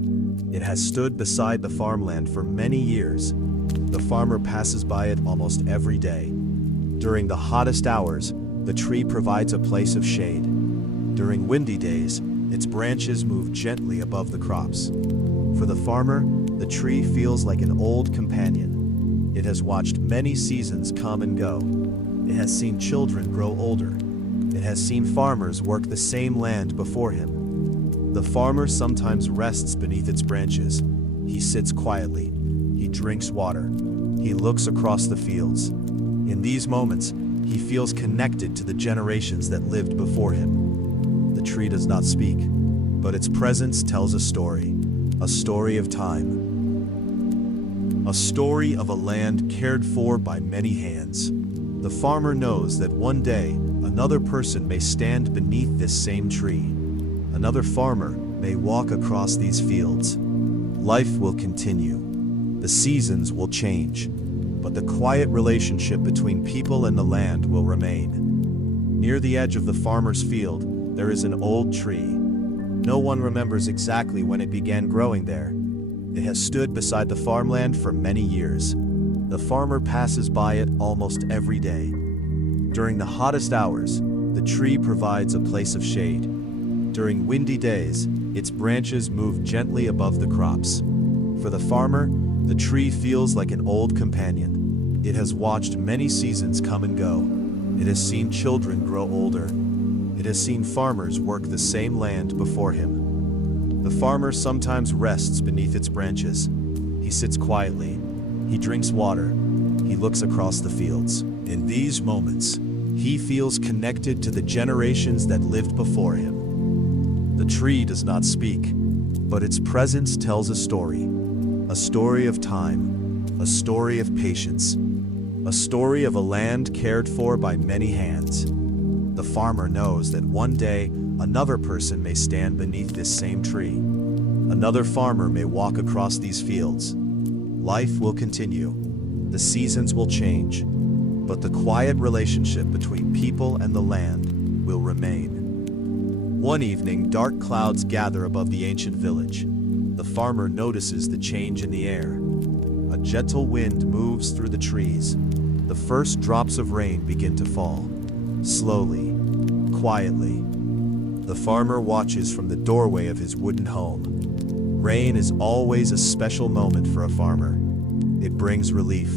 It has stood beside the farmland for many years. The farmer passes by it almost every day. During the hottest hours, the tree provides a place of shade. During windy days, its branches move gently above the crops. For the farmer, the tree feels like an old companion. It has watched many seasons come and go. It has seen children grow older. It has seen farmers work the same land before him. The farmer sometimes rests beneath its branches. He sits quietly. He drinks water. He looks across the fields. In these moments, he feels connected to the generations that lived before him. The tree does not speak, but its presence tells a story of time. A story of a land cared for by many hands. The farmer knows that one day, another person may stand beneath this same tree. Another farmer may walk across these fields. Life will continue. The seasons will change, but the quiet relationship between people and the land will remain. Near the edge of the farmer's field, there is an old tree. No one remembers exactly when it began growing there. It has stood beside the farmland for many years. The farmer passes by it almost every day. During the hottest hours, the tree provides a place of shade. During windy days, its branches move gently above the crops. For the farmer, the tree feels like an old companion. It has watched many seasons come and go. It has seen children grow older. It has seen farmers work the same land before him. The farmer sometimes rests beneath its branches. He sits quietly. He drinks water. He looks across the fields. In these moments, he feels connected to the generations that lived before him. The tree does not speak, but its presence tells a story of time, a story of patience, a story of a land cared for by many hands. The farmer knows that one day, another person may stand beneath this same tree. Another farmer may walk across these fields. Life will continue. The seasons will change, but the quiet relationship between people and the land will remain. One evening, dark clouds gather above the ancient village. The farmer notices the change in the air. A gentle wind moves through the trees. The first drops of rain begin to fall. Slowly, quietly. The farmer watches from the doorway of his wooden home. Rain is always a special moment for a farmer. It brings relief.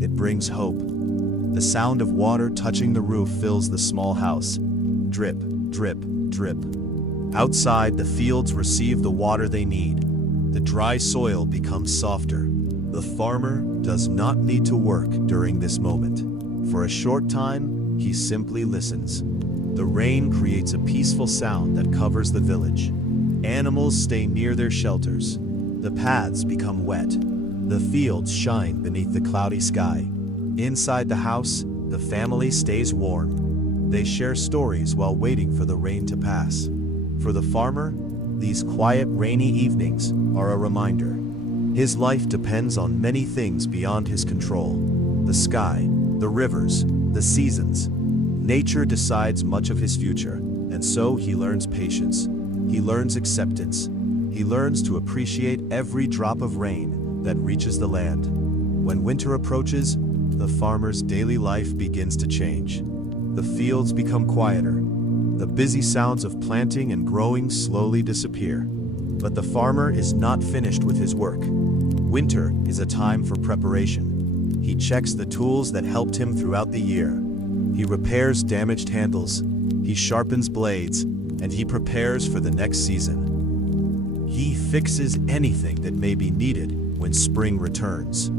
It brings hope. The sound of water touching the roof fills the small house. Drip, drip, drip. Outside, the fields receive the water they need. The dry soil becomes softer. The farmer does not need to work during this moment. For a short time, he simply listens. The rain creates a peaceful sound that covers the village. Animals stay near their shelters. The paths become wet. The fields shine beneath the cloudy sky. Inside the house, the family stays warm. They share stories while waiting for the rain to pass. For the farmer, these quiet, rainy evenings are a reminder. His life depends on many things beyond his control. The sky, the rivers, the seasons. Nature decides much of his future, and so he learns patience. He learns acceptance. He learns to appreciate every drop of rain that reaches the land. When winter approaches, the farmer's daily life begins to change. The fields become quieter. The busy sounds of planting and growing slowly disappear. But the farmer is not finished with his work. Winter is a time for preparation. He checks the tools that helped him throughout the year. He repairs damaged handles. He sharpens blades, and he prepares for the next season. He fixes anything that may be needed when spring returns.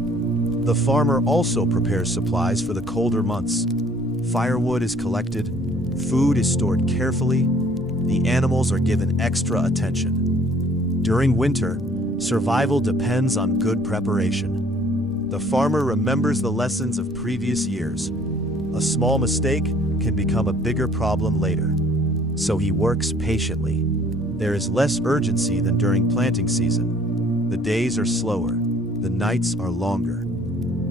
The farmer also prepares supplies for the colder months. Firewood is collected. Food is stored carefully. The animals are given extra attention. During winter, survival depends on good preparation. The farmer remembers the lessons of previous years. A small mistake can become a bigger problem later. So he works patiently. There is less urgency than during planting season. The days are slower. The nights are longer.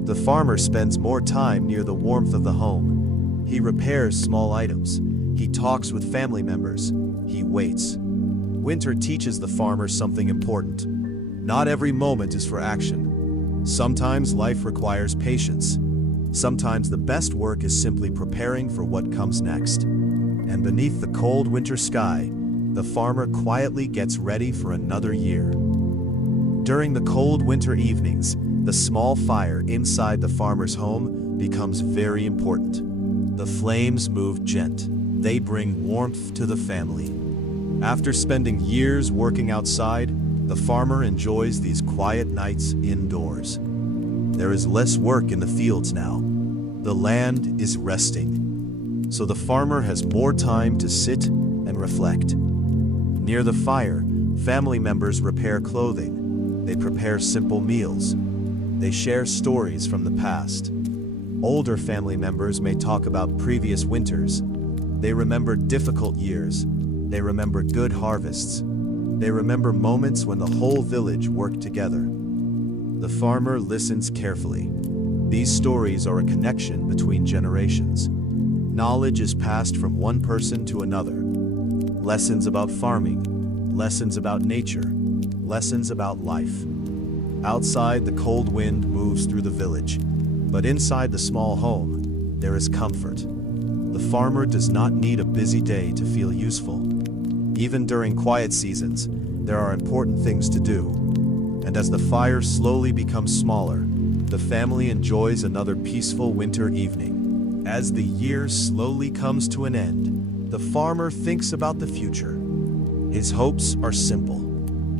The farmer spends more time near the warmth of the home. He repairs small items. He talks with family members. He waits. Winter teaches the farmer something important. Not every moment is for action. Sometimes life requires patience. Sometimes the best work is simply preparing for what comes next. And beneath the cold winter sky, the farmer quietly gets ready for another year. During the cold winter evenings, the small fire inside the farmer's home becomes very important. The flames move They bring warmth to the family. After spending years working outside, the farmer enjoys these quiet nights indoors. There is less work in the fields now. The land is resting. So the farmer has more time to sit and reflect. Near the fire, family members repair clothing. They prepare simple meals. They share stories from the past. Older family members may talk about previous winters. They remember difficult years. They remember good harvests. They remember moments when the whole village worked together. The farmer listens carefully. These stories are a connection between generations. Knowledge is passed from one person to another. Lessons about farming, lessons about nature, lessons about life. Outside, the cold wind moves through the village, but inside the small home, there is comfort. The farmer does not need a busy day to feel useful. Even during quiet seasons, there are important things to do. And as the fire slowly becomes smaller, the family enjoys another peaceful winter evening. As the year slowly comes to an end, the farmer thinks about the future. His hopes are simple.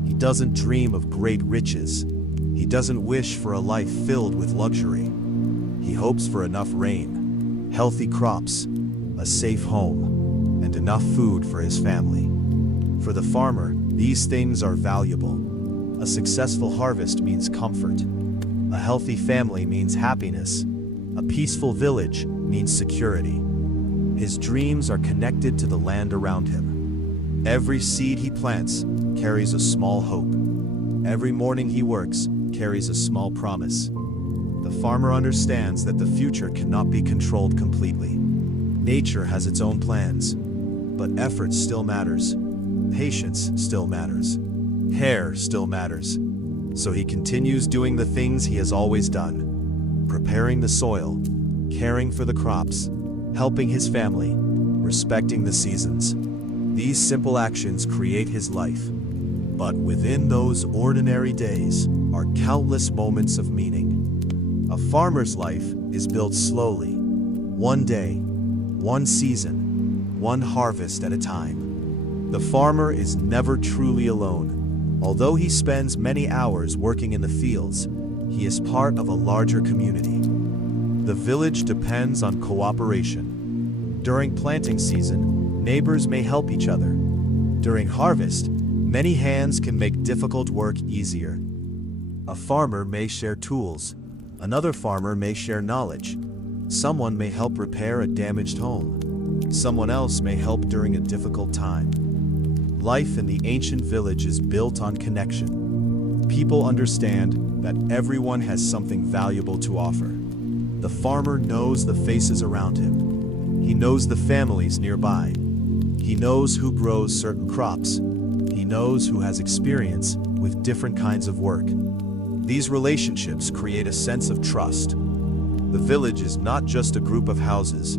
He doesn't dream of great riches. He doesn't wish for a life filled with luxury. He hopes for enough rain, healthy crops, a safe home, and enough food for his family. For the farmer, these things are valuable. A successful harvest means comfort. A healthy family means happiness. A peaceful village means security. His dreams are connected to the land around him. Every seed he plants carries a small hope. Every morning he works carries a small promise. The farmer understands that the future cannot be controlled completely. Nature has its own plans, but effort still matters. Patience still matters. Care still matters. So he continues doing the things he has always done. Preparing the soil, caring for the crops, helping his family, respecting the seasons. These simple actions create his life. But within those ordinary days are countless moments of meaning. A farmer's life is built slowly, one day, one season, one harvest at a time. The farmer is never truly alone. Although he spends many hours working in the fields, he is part of a larger community. The village depends on cooperation. During planting season, neighbors may help each other. During harvest, many hands can make difficult work easier. A farmer may share tools. Another farmer may share knowledge. Someone may help repair a damaged home. Someone else may help during a difficult time. Life in the ancient village is built on connection. People understand that everyone has something valuable to offer. The farmer knows the faces around him. He knows the families nearby. He knows who grows certain crops. He knows who has experience with different kinds of work. These relationships create a sense of trust. The village is not just a group of houses.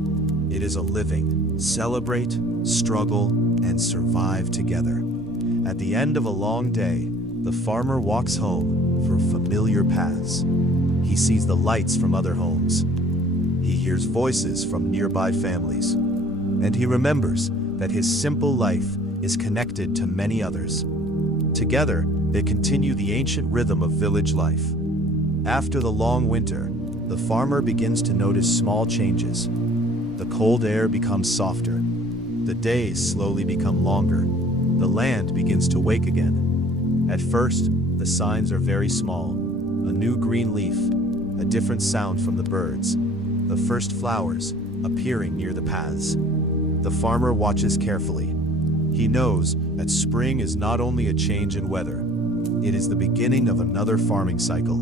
It is a living, celebrate, struggle, and survive together. At the end of a long day, the farmer walks home through familiar paths. He sees the lights from other homes. He hears voices from nearby families. And he remembers that his simple life is connected to many others. Together, they continue the ancient rhythm of village life. After the long winter, the farmer begins to notice small changes. The cold air becomes softer. The days slowly become longer. The land begins to wake again. At first, the signs are very small. A new green leaf, a different sound from the birds, the first flowers appearing near the paths. The farmer watches carefully. He knows that spring is not only a change in weather, it is the beginning of another farming cycle.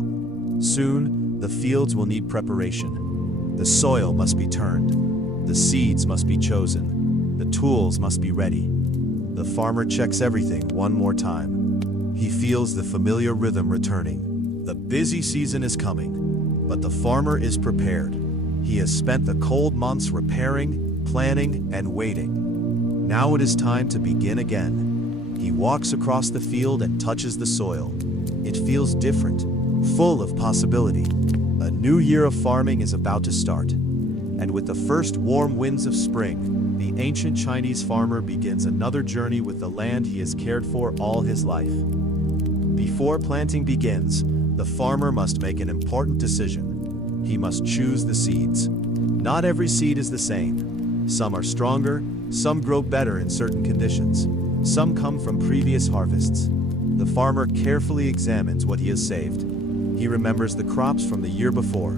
Soon, the fields will need preparation. The soil must be turned. The seeds must be chosen. The tools must be ready. The farmer checks everything one more time. He feels the familiar rhythm returning. The busy season is coming, but the farmer is prepared. He has spent the cold months repairing, planning, and waiting. Now it is time to begin again. He walks across the field and touches the soil. It feels different, full of possibility. A new year of farming is about to start. And with the first warm winds of spring, the ancient Chinese farmer begins another journey with the land he has cared for all his life. Before planting begins, the farmer must make an important decision. He must choose the seeds. Not every seed is the same. Some are stronger, some grow better in certain conditions. Some come from previous harvests. The farmer carefully examines what he has saved. He remembers the crops from the year before.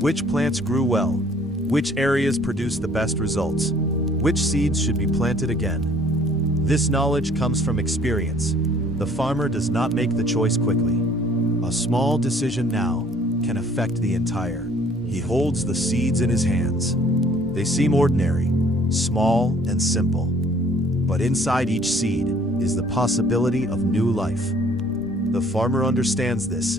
Which plants grew well? Which areas produced the best results? Which seeds should be planted again? This knowledge comes from experience. The farmer does not make the choice quickly. A small decision now can affect the entire. He holds the seeds in his hands. They seem ordinary, small and simple. But inside each seed is the possibility of new life. The farmer understands this.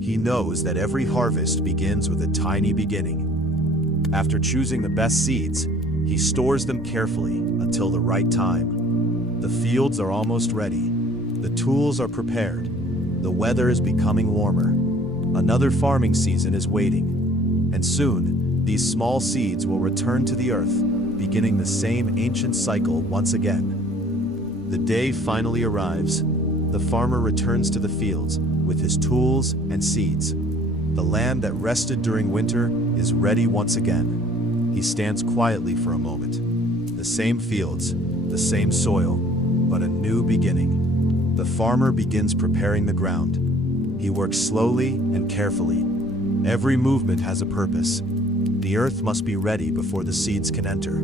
He knows that every harvest begins with a tiny beginning. After choosing the best seeds, he stores them carefully until the right time. The fields are almost ready. The tools are prepared. The weather is becoming warmer. Another farming season is waiting. And soon, these small seeds will return to the earth, beginning the same ancient cycle once again. The day finally arrives. The farmer returns to the fields with his tools and seeds. The land that rested during winter is ready once again. He stands quietly for a moment. The same fields, the same soil, but a new beginning. The farmer begins preparing the ground. He works slowly and carefully. Every movement has a purpose. The earth must be ready before the seeds can enter.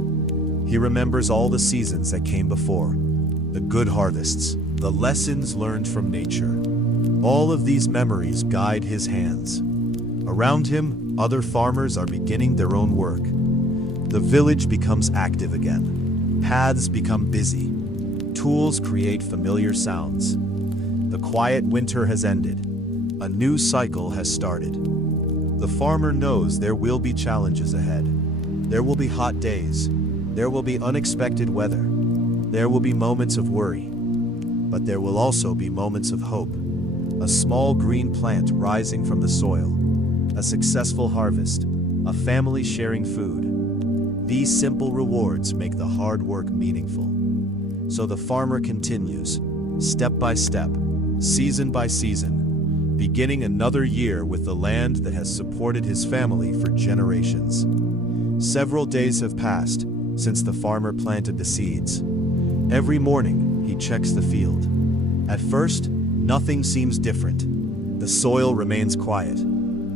He remembers all the seasons that came before, the good harvests, the lessons learned from nature. All of these memories guide his hands. Around him, other farmers are beginning their own work. The village becomes active again. Paths become busy. Tools create familiar sounds. The quiet winter has ended. A new cycle has started. The farmer knows there will be challenges ahead. There will be hot days. There will be unexpected weather. There will be moments of worry. But there will also be moments of hope. A small green plant rising from the soil. A successful harvest. A family sharing food. These simple rewards make the hard work meaningful. So the farmer continues, step by step, season by season, beginning another year with the land that has supported his family for generations. Several days have passed since the farmer planted the seeds. Every morning, he checks the field. At first, nothing seems different. The soil remains quiet,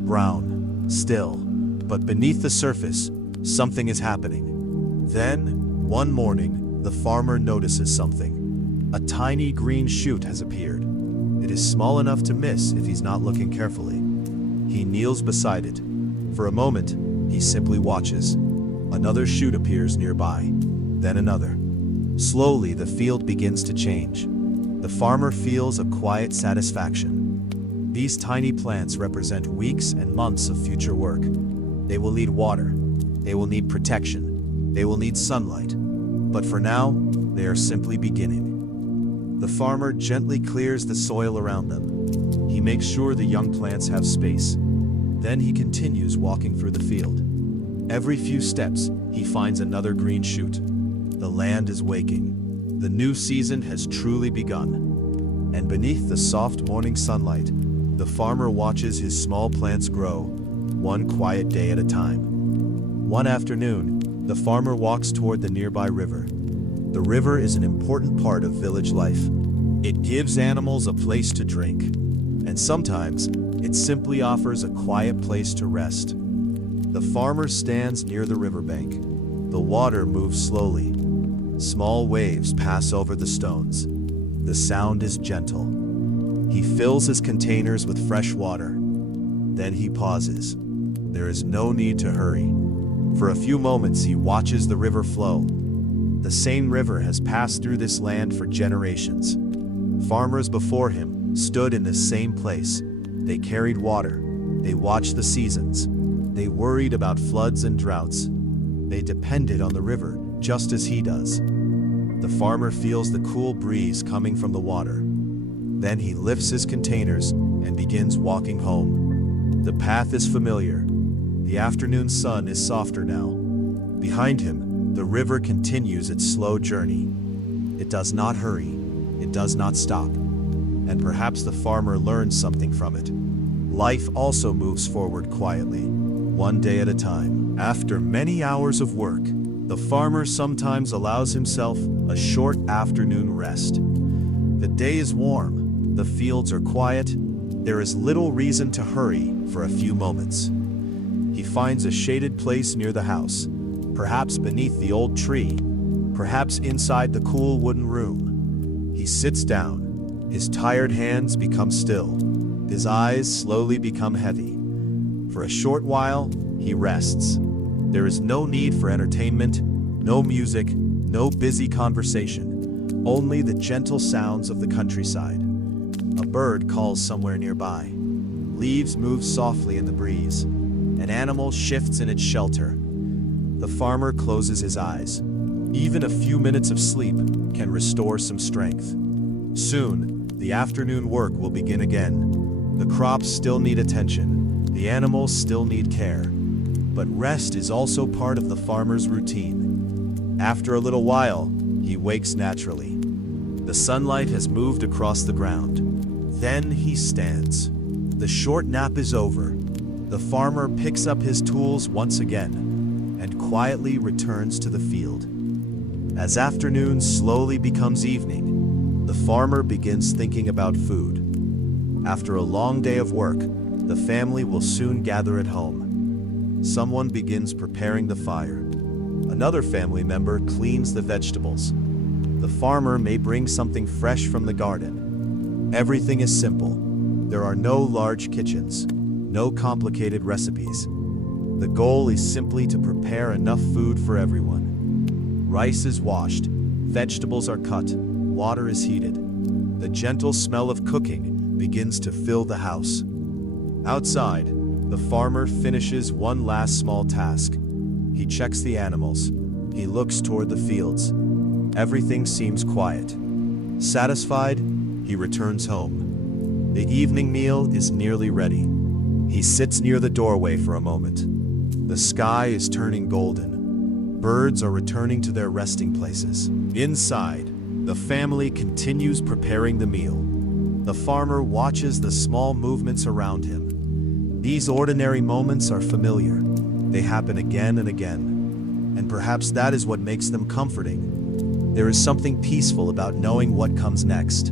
brown, still, but beneath the surface, something is happening. Then, one morning, the farmer notices something. A tiny green shoot has appeared. It is small enough to miss if he's not looking carefully. He kneels beside it. For a moment, he simply watches. Another shoot appears nearby, then another. Slowly, the field begins to change. The farmer feels a quiet satisfaction. These tiny plants represent weeks and months of future work. They will need water. They will need protection. They will need sunlight. But for now, they are simply beginning. The farmer gently clears the soil around them. He makes sure the young plants have space. Then he continues walking through the field. Every few steps, he finds another green shoot. The land is waking. The new season has truly begun. And beneath the soft morning sunlight, the farmer watches his small plants grow, one quiet day at a time. One afternoon, the farmer walks toward the nearby river. The river is an important part of village life. It gives animals a place to drink, and sometimes it simply offers a quiet place to rest. The farmer stands near the riverbank. The water moves slowly. Small waves pass over the stones. The sound is gentle. He fills his containers with fresh water. Then he pauses. There is no need to hurry. For a few moments, he watches the river flow. The same river has passed through this land for generations. Farmers before him stood in this same place. They carried water. They watched the seasons. They worried about floods and droughts. They depended on the river, just as he does. The farmer feels the cool breeze coming from the water. Then he lifts his containers and begins walking home. The path is familiar. The afternoon sun is softer now. Behind him, The river continues its slow journey. It does not hurry, it does not stop. And perhaps the farmer learns something from it. Life also moves forward quietly, one day at a time. After many hours of work, the farmer sometimes allows himself a short afternoon rest. The day is warm, the fields are quiet, there is little reason to hurry for a few moments. He finds a shaded place near the house, perhaps beneath the old tree, perhaps inside the cool wooden room. He sits down, his tired hands become still, his eyes slowly become heavy. For a short while, he rests. There is no need for entertainment, no music, no busy conversation, only the gentle sounds of the countryside. A bird calls somewhere nearby. Leaves move softly in the breeze. An animal shifts in its shelter. The farmer closes his eyes. Even a few minutes of sleep can restore some strength. Soon, the afternoon work will begin again. The crops still need attention. The animals still need care. But rest is also part of the farmer's routine. After a little while, he wakes naturally. The sunlight has moved across the ground. Then he stands. The short nap is over. The farmer picks up his tools once again and quietly returns to the field. As afternoon slowly becomes evening, the farmer begins thinking about food. After a long day of work, the family will soon gather at home. Someone begins preparing the fire. Another family member cleans the vegetables. The farmer may bring something fresh from the garden. Everything is simple. There are no large kitchens, no complicated recipes. The goal is simply to prepare enough food for everyone. Rice is washed, vegetables are cut, water is heated. The gentle smell of cooking begins to fill the house. Outside, the farmer finishes one last small task. He checks the animals. He looks toward the fields. Everything seems quiet. Satisfied, he returns home. The evening meal is nearly ready. He sits near the doorway for a moment. The sky is turning golden. Birds are returning to their resting places. Inside, the family continues preparing the meal. The farmer watches the small movements around him. These ordinary moments are familiar. They happen again and again. And perhaps that is what makes them comforting. There is something peaceful about knowing what comes next.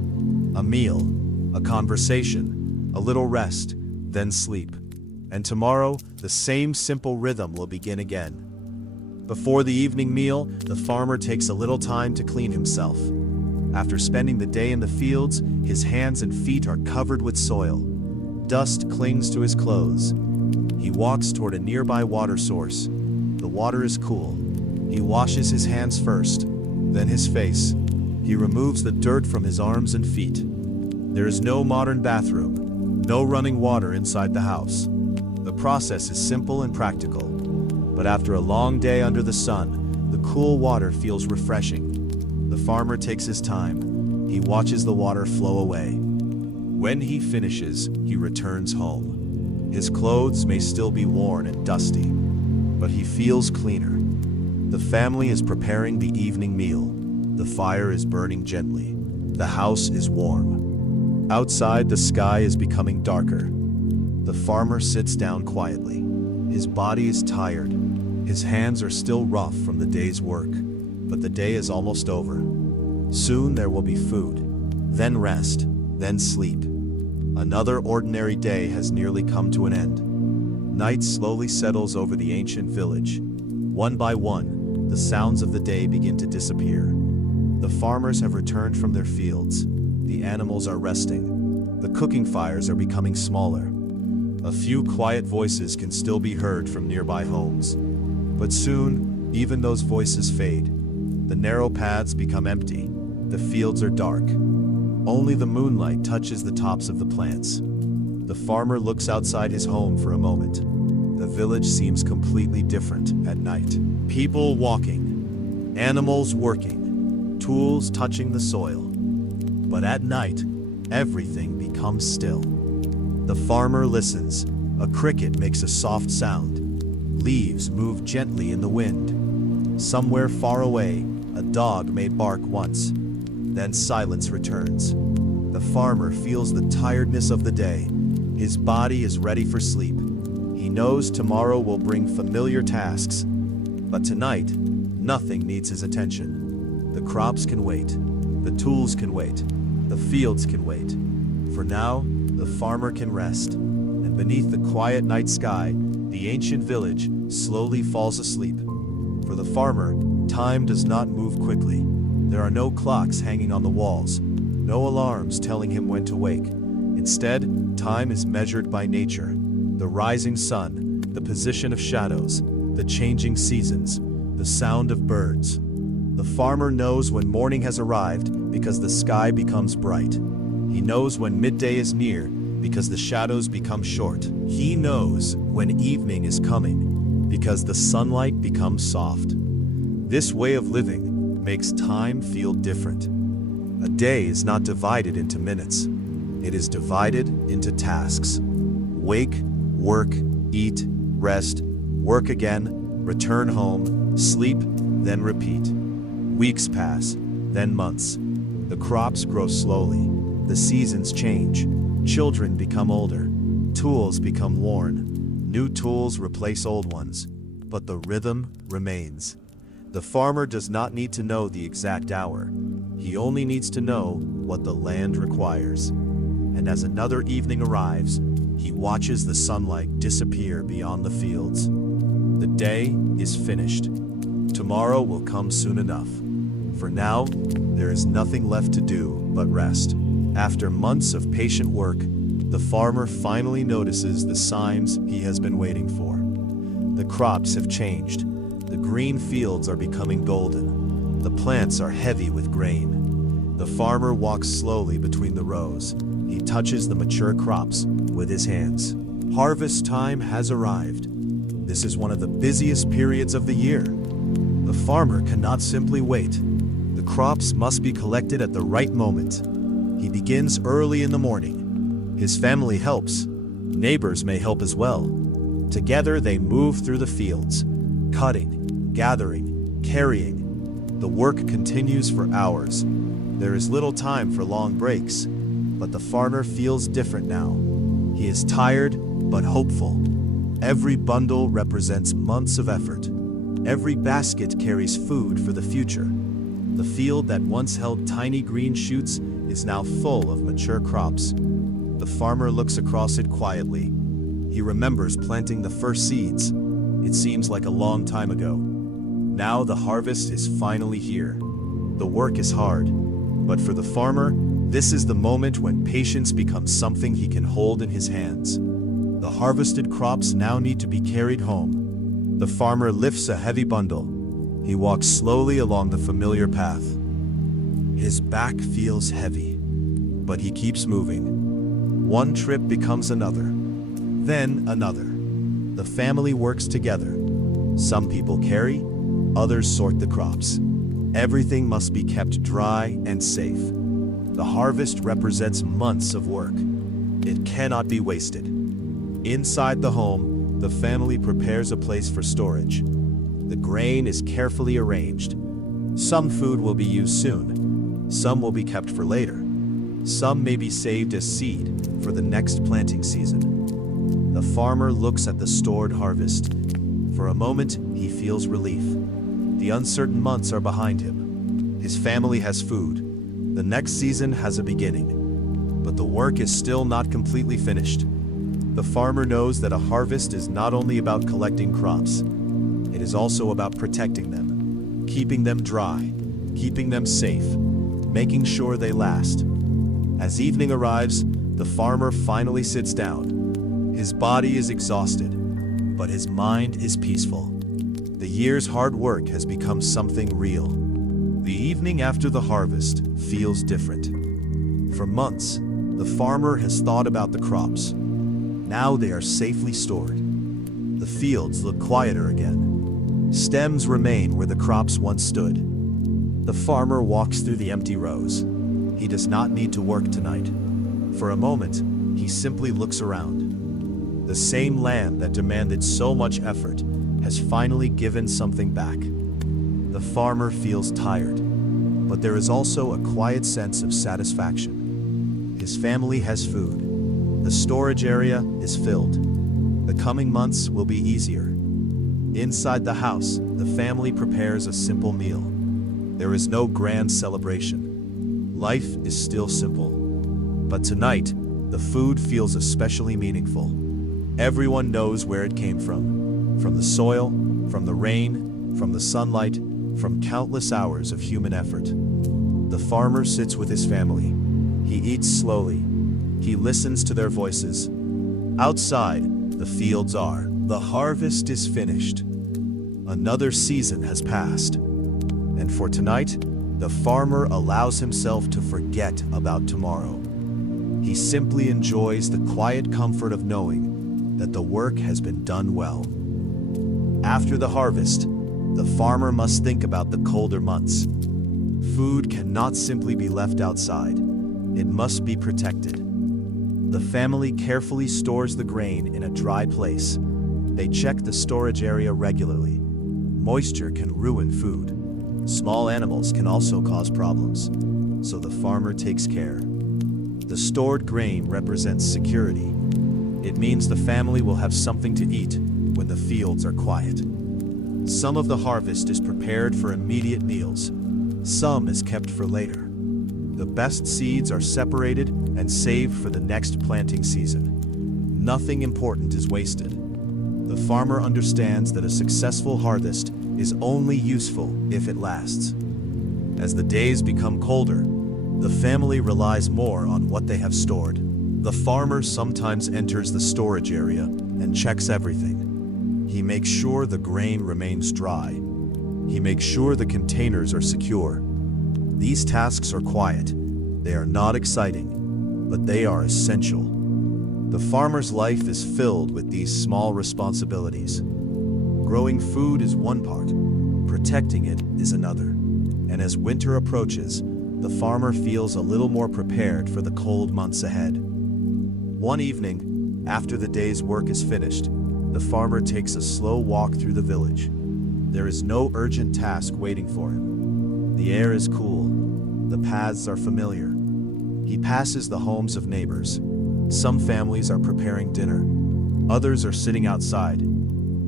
A meal, a conversation, a little rest, then sleep. And tomorrow, the same simple rhythm will begin again. Before the evening meal, the farmer takes a little time to clean himself. After spending the day in the fields, his hands and feet are covered with soil. Dust clings to his clothes. He walks toward a nearby water source. The water is cool. He washes his hands first, then his face. He removes the dirt from his arms and feet. There is no modern bathroom, no running water inside the house. The process is simple and practical. But after a long day under the sun, the cool water feels refreshing. The farmer takes his time. He watches the water flow away. When he finishes, he returns home. His clothes may still be worn and dusty, but he feels cleaner. The family is preparing the evening meal. The fire is burning gently. The house is warm. Outside, the sky is becoming darker. The farmer sits down quietly. His body is tired. His hands are still rough from the day's work, but the day is almost over. Soon there will be food, then rest, then sleep. Another ordinary day has nearly come to an end. Night slowly settles over the ancient village. One by one, the sounds of the day begin to disappear. The farmers have returned from their fields. The animals are resting. The cooking fires are becoming smaller. A few quiet voices can still be heard from nearby homes. But soon, even those voices fade. The narrow paths become empty. The fields are dark. Only the moonlight touches the tops of the plants. The farmer looks outside his home for a moment. The village seems completely different at night. People walking, animals working, tools touching the soil. But at night, everything becomes still. The farmer listens. A cricket makes a soft sound. Leaves move gently in the wind. Somewhere far away, a dog may bark once. Then silence returns. The farmer feels the tiredness of the day. His body is ready for sleep. He knows tomorrow will bring familiar tasks. But tonight, nothing needs his attention. The crops can wait. The tools can wait. The fields can wait. For now, the farmer can rest. And beneath the quiet night sky, the ancient village slowly falls asleep. For the farmer, time does not move quickly. There are no clocks hanging on the walls, no alarms telling him when to wake. Instead, time is measured by nature. The rising sun, the position of shadows, the changing seasons, the sound of birds. The farmer knows when morning has arrived because the sky becomes bright. He knows when midday is near because the shadows become short. He knows when evening is coming because the sunlight becomes soft. This way of living makes time feel different. A day is not divided into minutes. It is divided into tasks. Wake, work, eat, rest, work again, return home, sleep, then repeat. Weeks pass, then months. The crops grow slowly. The seasons change. Children become older. Tools become worn. New tools replace old ones. But the rhythm remains. The farmer does not need to know the exact hour. He only needs to know what the land requires. And as another evening arrives, he watches the sunlight disappear beyond the fields. The day is finished. Tomorrow will come soon enough. For now, there is nothing left to do but rest. After months of patient work, the farmer finally notices the signs he has been waiting for. The crops have changed. The green fields are becoming golden. The plants are heavy with grain. The farmer walks slowly between the rows. He touches the mature crops with his hands. Harvest time has arrived. This is one of the busiest periods of the year. The farmer cannot simply wait. The crops must be collected at the right moment. He begins early in the morning. His family helps. Neighbors may help as well. Together they move through the fields, cutting, gathering, carrying. The work continues for hours. There is little time for long breaks, but the farmer feels different now. He is tired, but hopeful. Every bundle represents months of effort. Every basket carries food for the future. The field that once held tiny green shoots is now full of mature crops. The farmer looks across it quietly. He remembers planting the first seeds. It seems like a long time ago. Now the harvest is finally here. The work is hard, but for the farmer, this is the moment when patience becomes something he can hold in his hands. The harvested crops now need to be carried home. The farmer lifts a heavy bundle. He walks slowly along the familiar path. His back feels heavy, but he keeps moving. One trip becomes another, then another. The family works together. Some people carry, others sort the crops. Everything must be kept dry and safe. The harvest represents months of work. It cannot be wasted. Inside the home, the family prepares a place for storage. The grain is carefully arranged. Some food will be used soon. Some will be kept for later. Some may be saved as seed for the next planting season. The farmer looks at the stored harvest. For a moment, he feels relief. The uncertain months are behind him. His family has food. The next season has a beginning. But the work is still not completely finished. The farmer knows that a harvest is not only about collecting crops. It is also about protecting them, keeping them dry, keeping them safe, making sure they last. As evening arrives, the farmer finally sits down. His body is exhausted, but his mind is peaceful. The year's hard work has become something real. The evening after the harvest feels different. For months, the farmer has thought about the crops. Now they are safely stored. The fields look quieter again. Stems remain where the crops once stood. The farmer walks through the empty rows. He does not need to work tonight. For a moment, he simply looks around. The same land that demanded so much effort has finally given something back. The farmer feels tired, but there is also a quiet sense of satisfaction. His family has food. The storage area is filled. The coming months will be easier. Inside the house, the family prepares a simple meal. There is no grand celebration. Life is still simple. But tonight, the food feels especially meaningful. Everyone knows where it came from the soil, from the rain, from the sunlight, from countless hours of human effort. The farmer sits with his family. He eats slowly. He listens to their voices. Outside, the fields are. The harvest is finished. Another season has passed. And for tonight, the farmer allows himself to forget about tomorrow. He simply enjoys the quiet comfort of knowing that the work has been done well. After the harvest, the farmer must think about the colder months. Food cannot simply be left outside. It must be protected. The family carefully stores the grain in a dry place. They check the storage area regularly. Moisture can ruin food. Small animals can also cause problems, so the farmer takes care. The stored grain represents security. It means the family will have something to eat when the fields are quiet. Some of the harvest is prepared for immediate meals. Some is kept for later. The best seeds are separated and saved for the next planting season. Nothing important is wasted. The farmer understands that a successful harvest is only useful if it lasts. As the days become colder, the family relies more on what they have stored. The farmer sometimes enters the storage area and checks everything. He makes sure the grain remains dry. He makes sure the containers are secure. These tasks are quiet. They are not exciting, but they are essential. The farmer's life is filled with these small responsibilities. Growing food is one part, protecting it is another. And as winter approaches, the farmer feels a little more prepared for the cold months ahead. One evening, after the day's work is finished, the farmer takes a slow walk through the village. There is no urgent task waiting for him. The air is cool. The paths are familiar. He passes the homes of neighbors. Some families are preparing dinner. Others are sitting outside.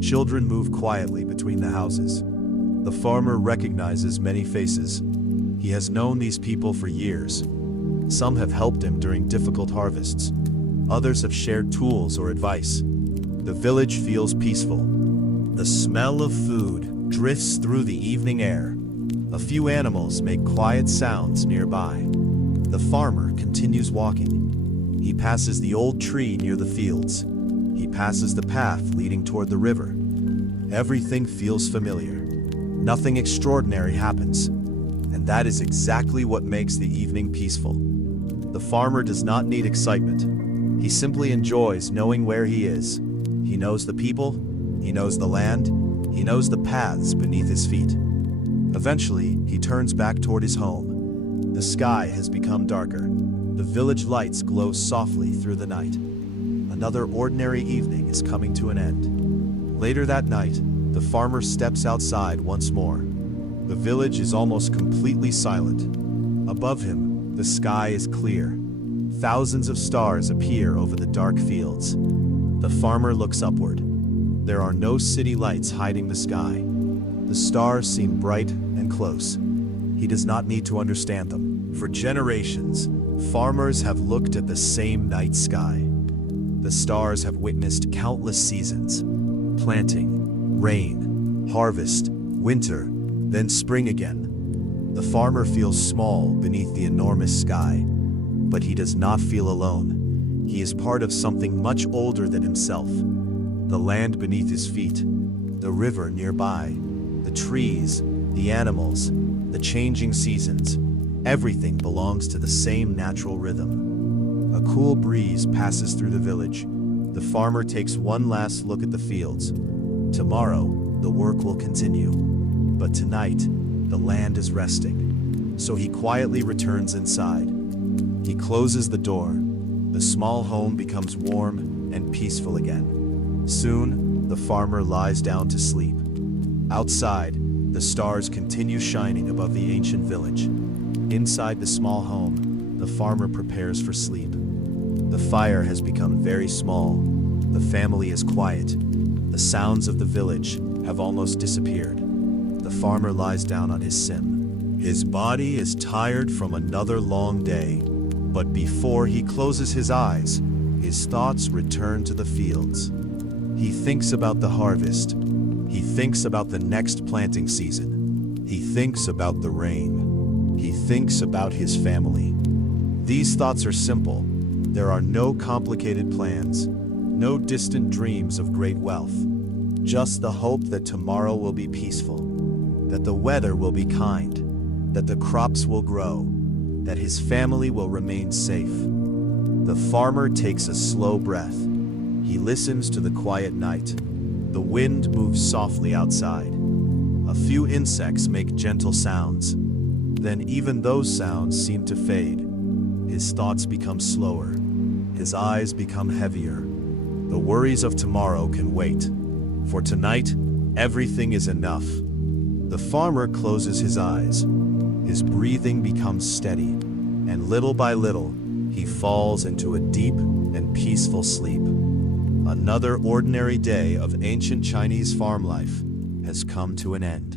Children move quietly between the houses. The farmer recognizes many faces. He has known these people for years. Some have helped him during difficult harvests. Others have shared tools or advice. The village feels peaceful. The smell of food drifts through the evening air. A few animals make quiet sounds nearby. The farmer continues walking. He passes the old tree near the fields. He passes the path leading toward the river. Everything feels familiar. Nothing extraordinary happens. And that is exactly what makes the evening peaceful. The farmer does not need excitement. He simply enjoys knowing where he is. He knows the people, he knows the land, he knows the paths beneath his feet. Eventually, he turns back toward his home. The sky has become darker. The village lights glow softly through the night. Another ordinary evening is coming to an end. Later that night, the farmer steps outside once more. The village is almost completely silent. Above him, the sky is clear. Thousands of stars appear over the dark fields. The farmer looks upward. There are no city lights hiding the sky. The stars seem bright and close. He does not need to understand them. For generations, farmers have looked at the same night sky. The stars have witnessed countless seasons: planting, rain, harvest, winter, then spring again. The farmer feels small beneath the enormous sky, but he does not feel alone. He is part of something much older than himself. The land beneath his feet, the river nearby, the trees, the animals, the changing seasons, everything belongs to the same natural rhythm. A cool breeze passes through the village. The farmer takes one last look at the fields. Tomorrow, the work will continue. But tonight, the land is resting. So he quietly returns inside. He closes the door. The small home becomes warm and peaceful again. Soon, the farmer lies down to sleep. Outside, The stars continue shining above the ancient village. Inside the small home, the farmer prepares for sleep. The fire has become very small. The family is quiet. The sounds of the village have almost disappeared. The farmer lies down on his sim. His body is tired from another long day. But before he closes his eyes, his thoughts return to the fields. He thinks about the harvest. He thinks about the next planting season. He thinks about the rain. He thinks about his family. These thoughts are simple. There are no complicated plans, no distant dreams of great wealth. Just the hope that tomorrow will be peaceful, that the weather will be kind, that the crops will grow, that his family will remain safe. The farmer takes a slow breath. He listens to the quiet night. The wind moves softly outside. A few insects make gentle sounds. Then even those sounds seem to fade. His thoughts become slower. His eyes become heavier. The worries of tomorrow can wait. For tonight, everything is enough. The farmer closes his eyes. His breathing becomes steady, and little by little, he falls into a deep and peaceful sleep. Another ordinary day of ancient Chinese farm life has come to an end.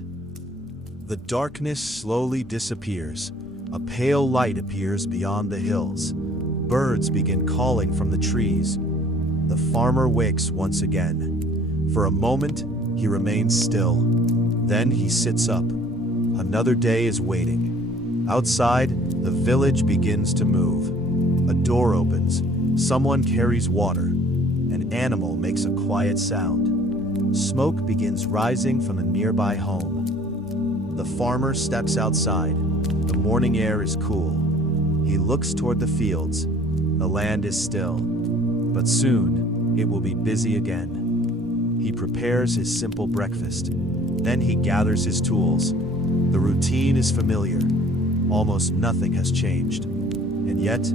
The darkness slowly disappears. A pale light appears beyond the hills. Birds begin calling from the trees. The farmer wakes once again. For a moment, he remains still. Then he sits up. Another day is waiting. Outside, the village begins to move. A door opens. Someone carries water. An animal makes a quiet sound. Smoke begins rising from a nearby home. The farmer steps outside. The morning air is cool. He looks toward the fields. The land is still. But soon, it will be busy again. He prepares his simple breakfast. Then he gathers his tools. The routine is familiar. Almost nothing has changed. And yet,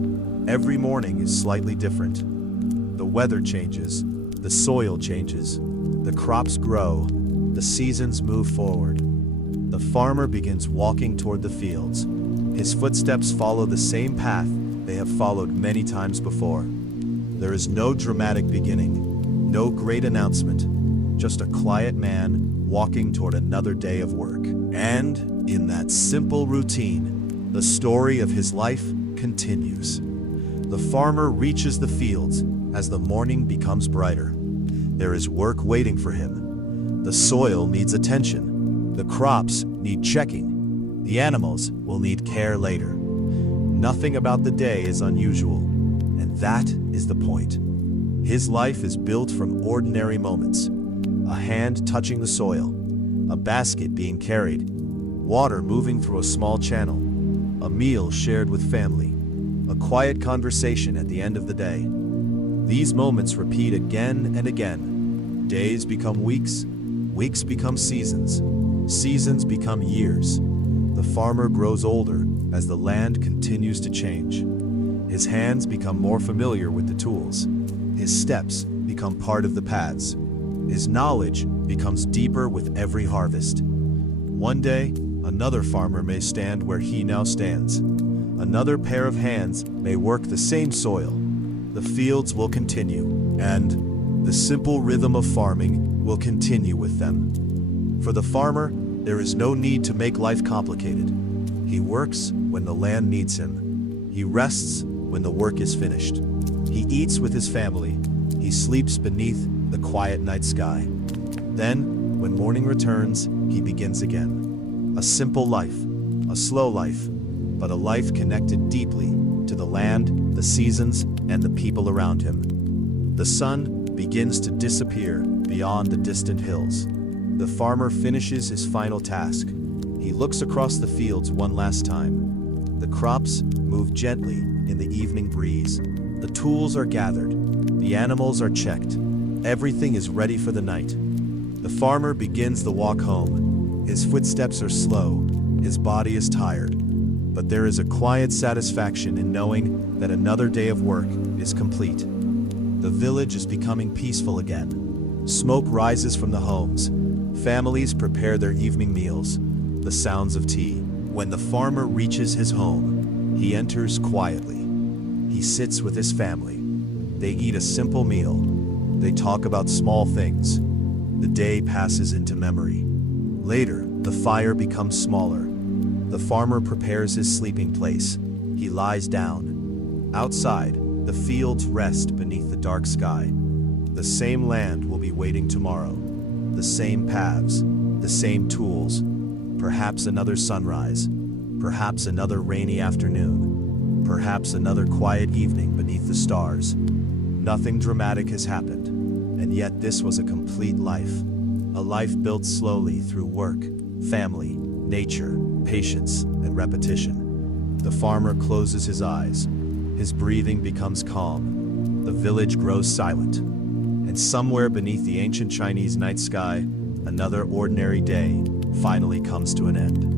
every morning is slightly different. The weather changes, the soil changes, the crops grow, the seasons move forward. The farmer begins walking toward the fields. His footsteps follow the same path they have followed many times before. There is no dramatic beginning, no great announcement, just a quiet man walking toward another day of work. And in that simple routine, the story of his life continues. The farmer reaches the fields as the morning becomes brighter. There is work waiting for him. The soil needs attention. The crops need checking. The animals will need care later. Nothing about the day is unusual, and that is the point. His life is built from ordinary moments. A hand touching the soil, a basket being carried, water moving through a small channel, a meal shared with family, a quiet conversation at the end of the day. These moments repeat again and again. Days become weeks, weeks become seasons, seasons become years. The farmer grows older as the land continues to change. His hands become more familiar with the tools. His steps become part of the paths. His knowledge becomes deeper with every harvest. One day, another farmer may stand where he now stands. Another pair of hands may work the same soil. The fields will continue, and the simple rhythm of farming will continue with them. For the farmer, there is no need to make life complicated. He works when the land needs him. He rests when the work is finished. He eats with his family. He sleeps beneath the quiet night sky. Then, when morning returns, he begins again. A simple life, a slow life, but a life connected deeply to the land, the seasons, and the people around him. The sun begins to disappear beyond the distant hills. The farmer finishes his final task. He looks across the fields one last time. The crops move gently in the evening breeze. The tools are gathered. The animals are checked. Everything is ready for the night. The farmer begins the walk home. His footsteps are slow. His body is tired. But there is a quiet satisfaction in knowing that another day of work is complete. The village is becoming peaceful again. Smoke rises from the homes. Families prepare their evening meals, the sounds of tea. When the farmer reaches his home, he enters quietly. He sits with his family. They eat a simple meal. They talk about small things. The day passes into memory. Later, the fire becomes smaller. The farmer prepares his sleeping place. He lies down. Outside, the fields rest beneath the dark sky. The same land will be waiting tomorrow. The same paths, the same tools. Perhaps another sunrise. Perhaps another rainy afternoon. Perhaps another quiet evening beneath the stars. Nothing dramatic has happened, and yet this was a complete life. A life built slowly through work, family, nature, patience, and repetition. The farmer closes his eyes. His breathing becomes calm. The village grows silent. And somewhere beneath the ancient Chinese night sky, another ordinary day finally comes to an end.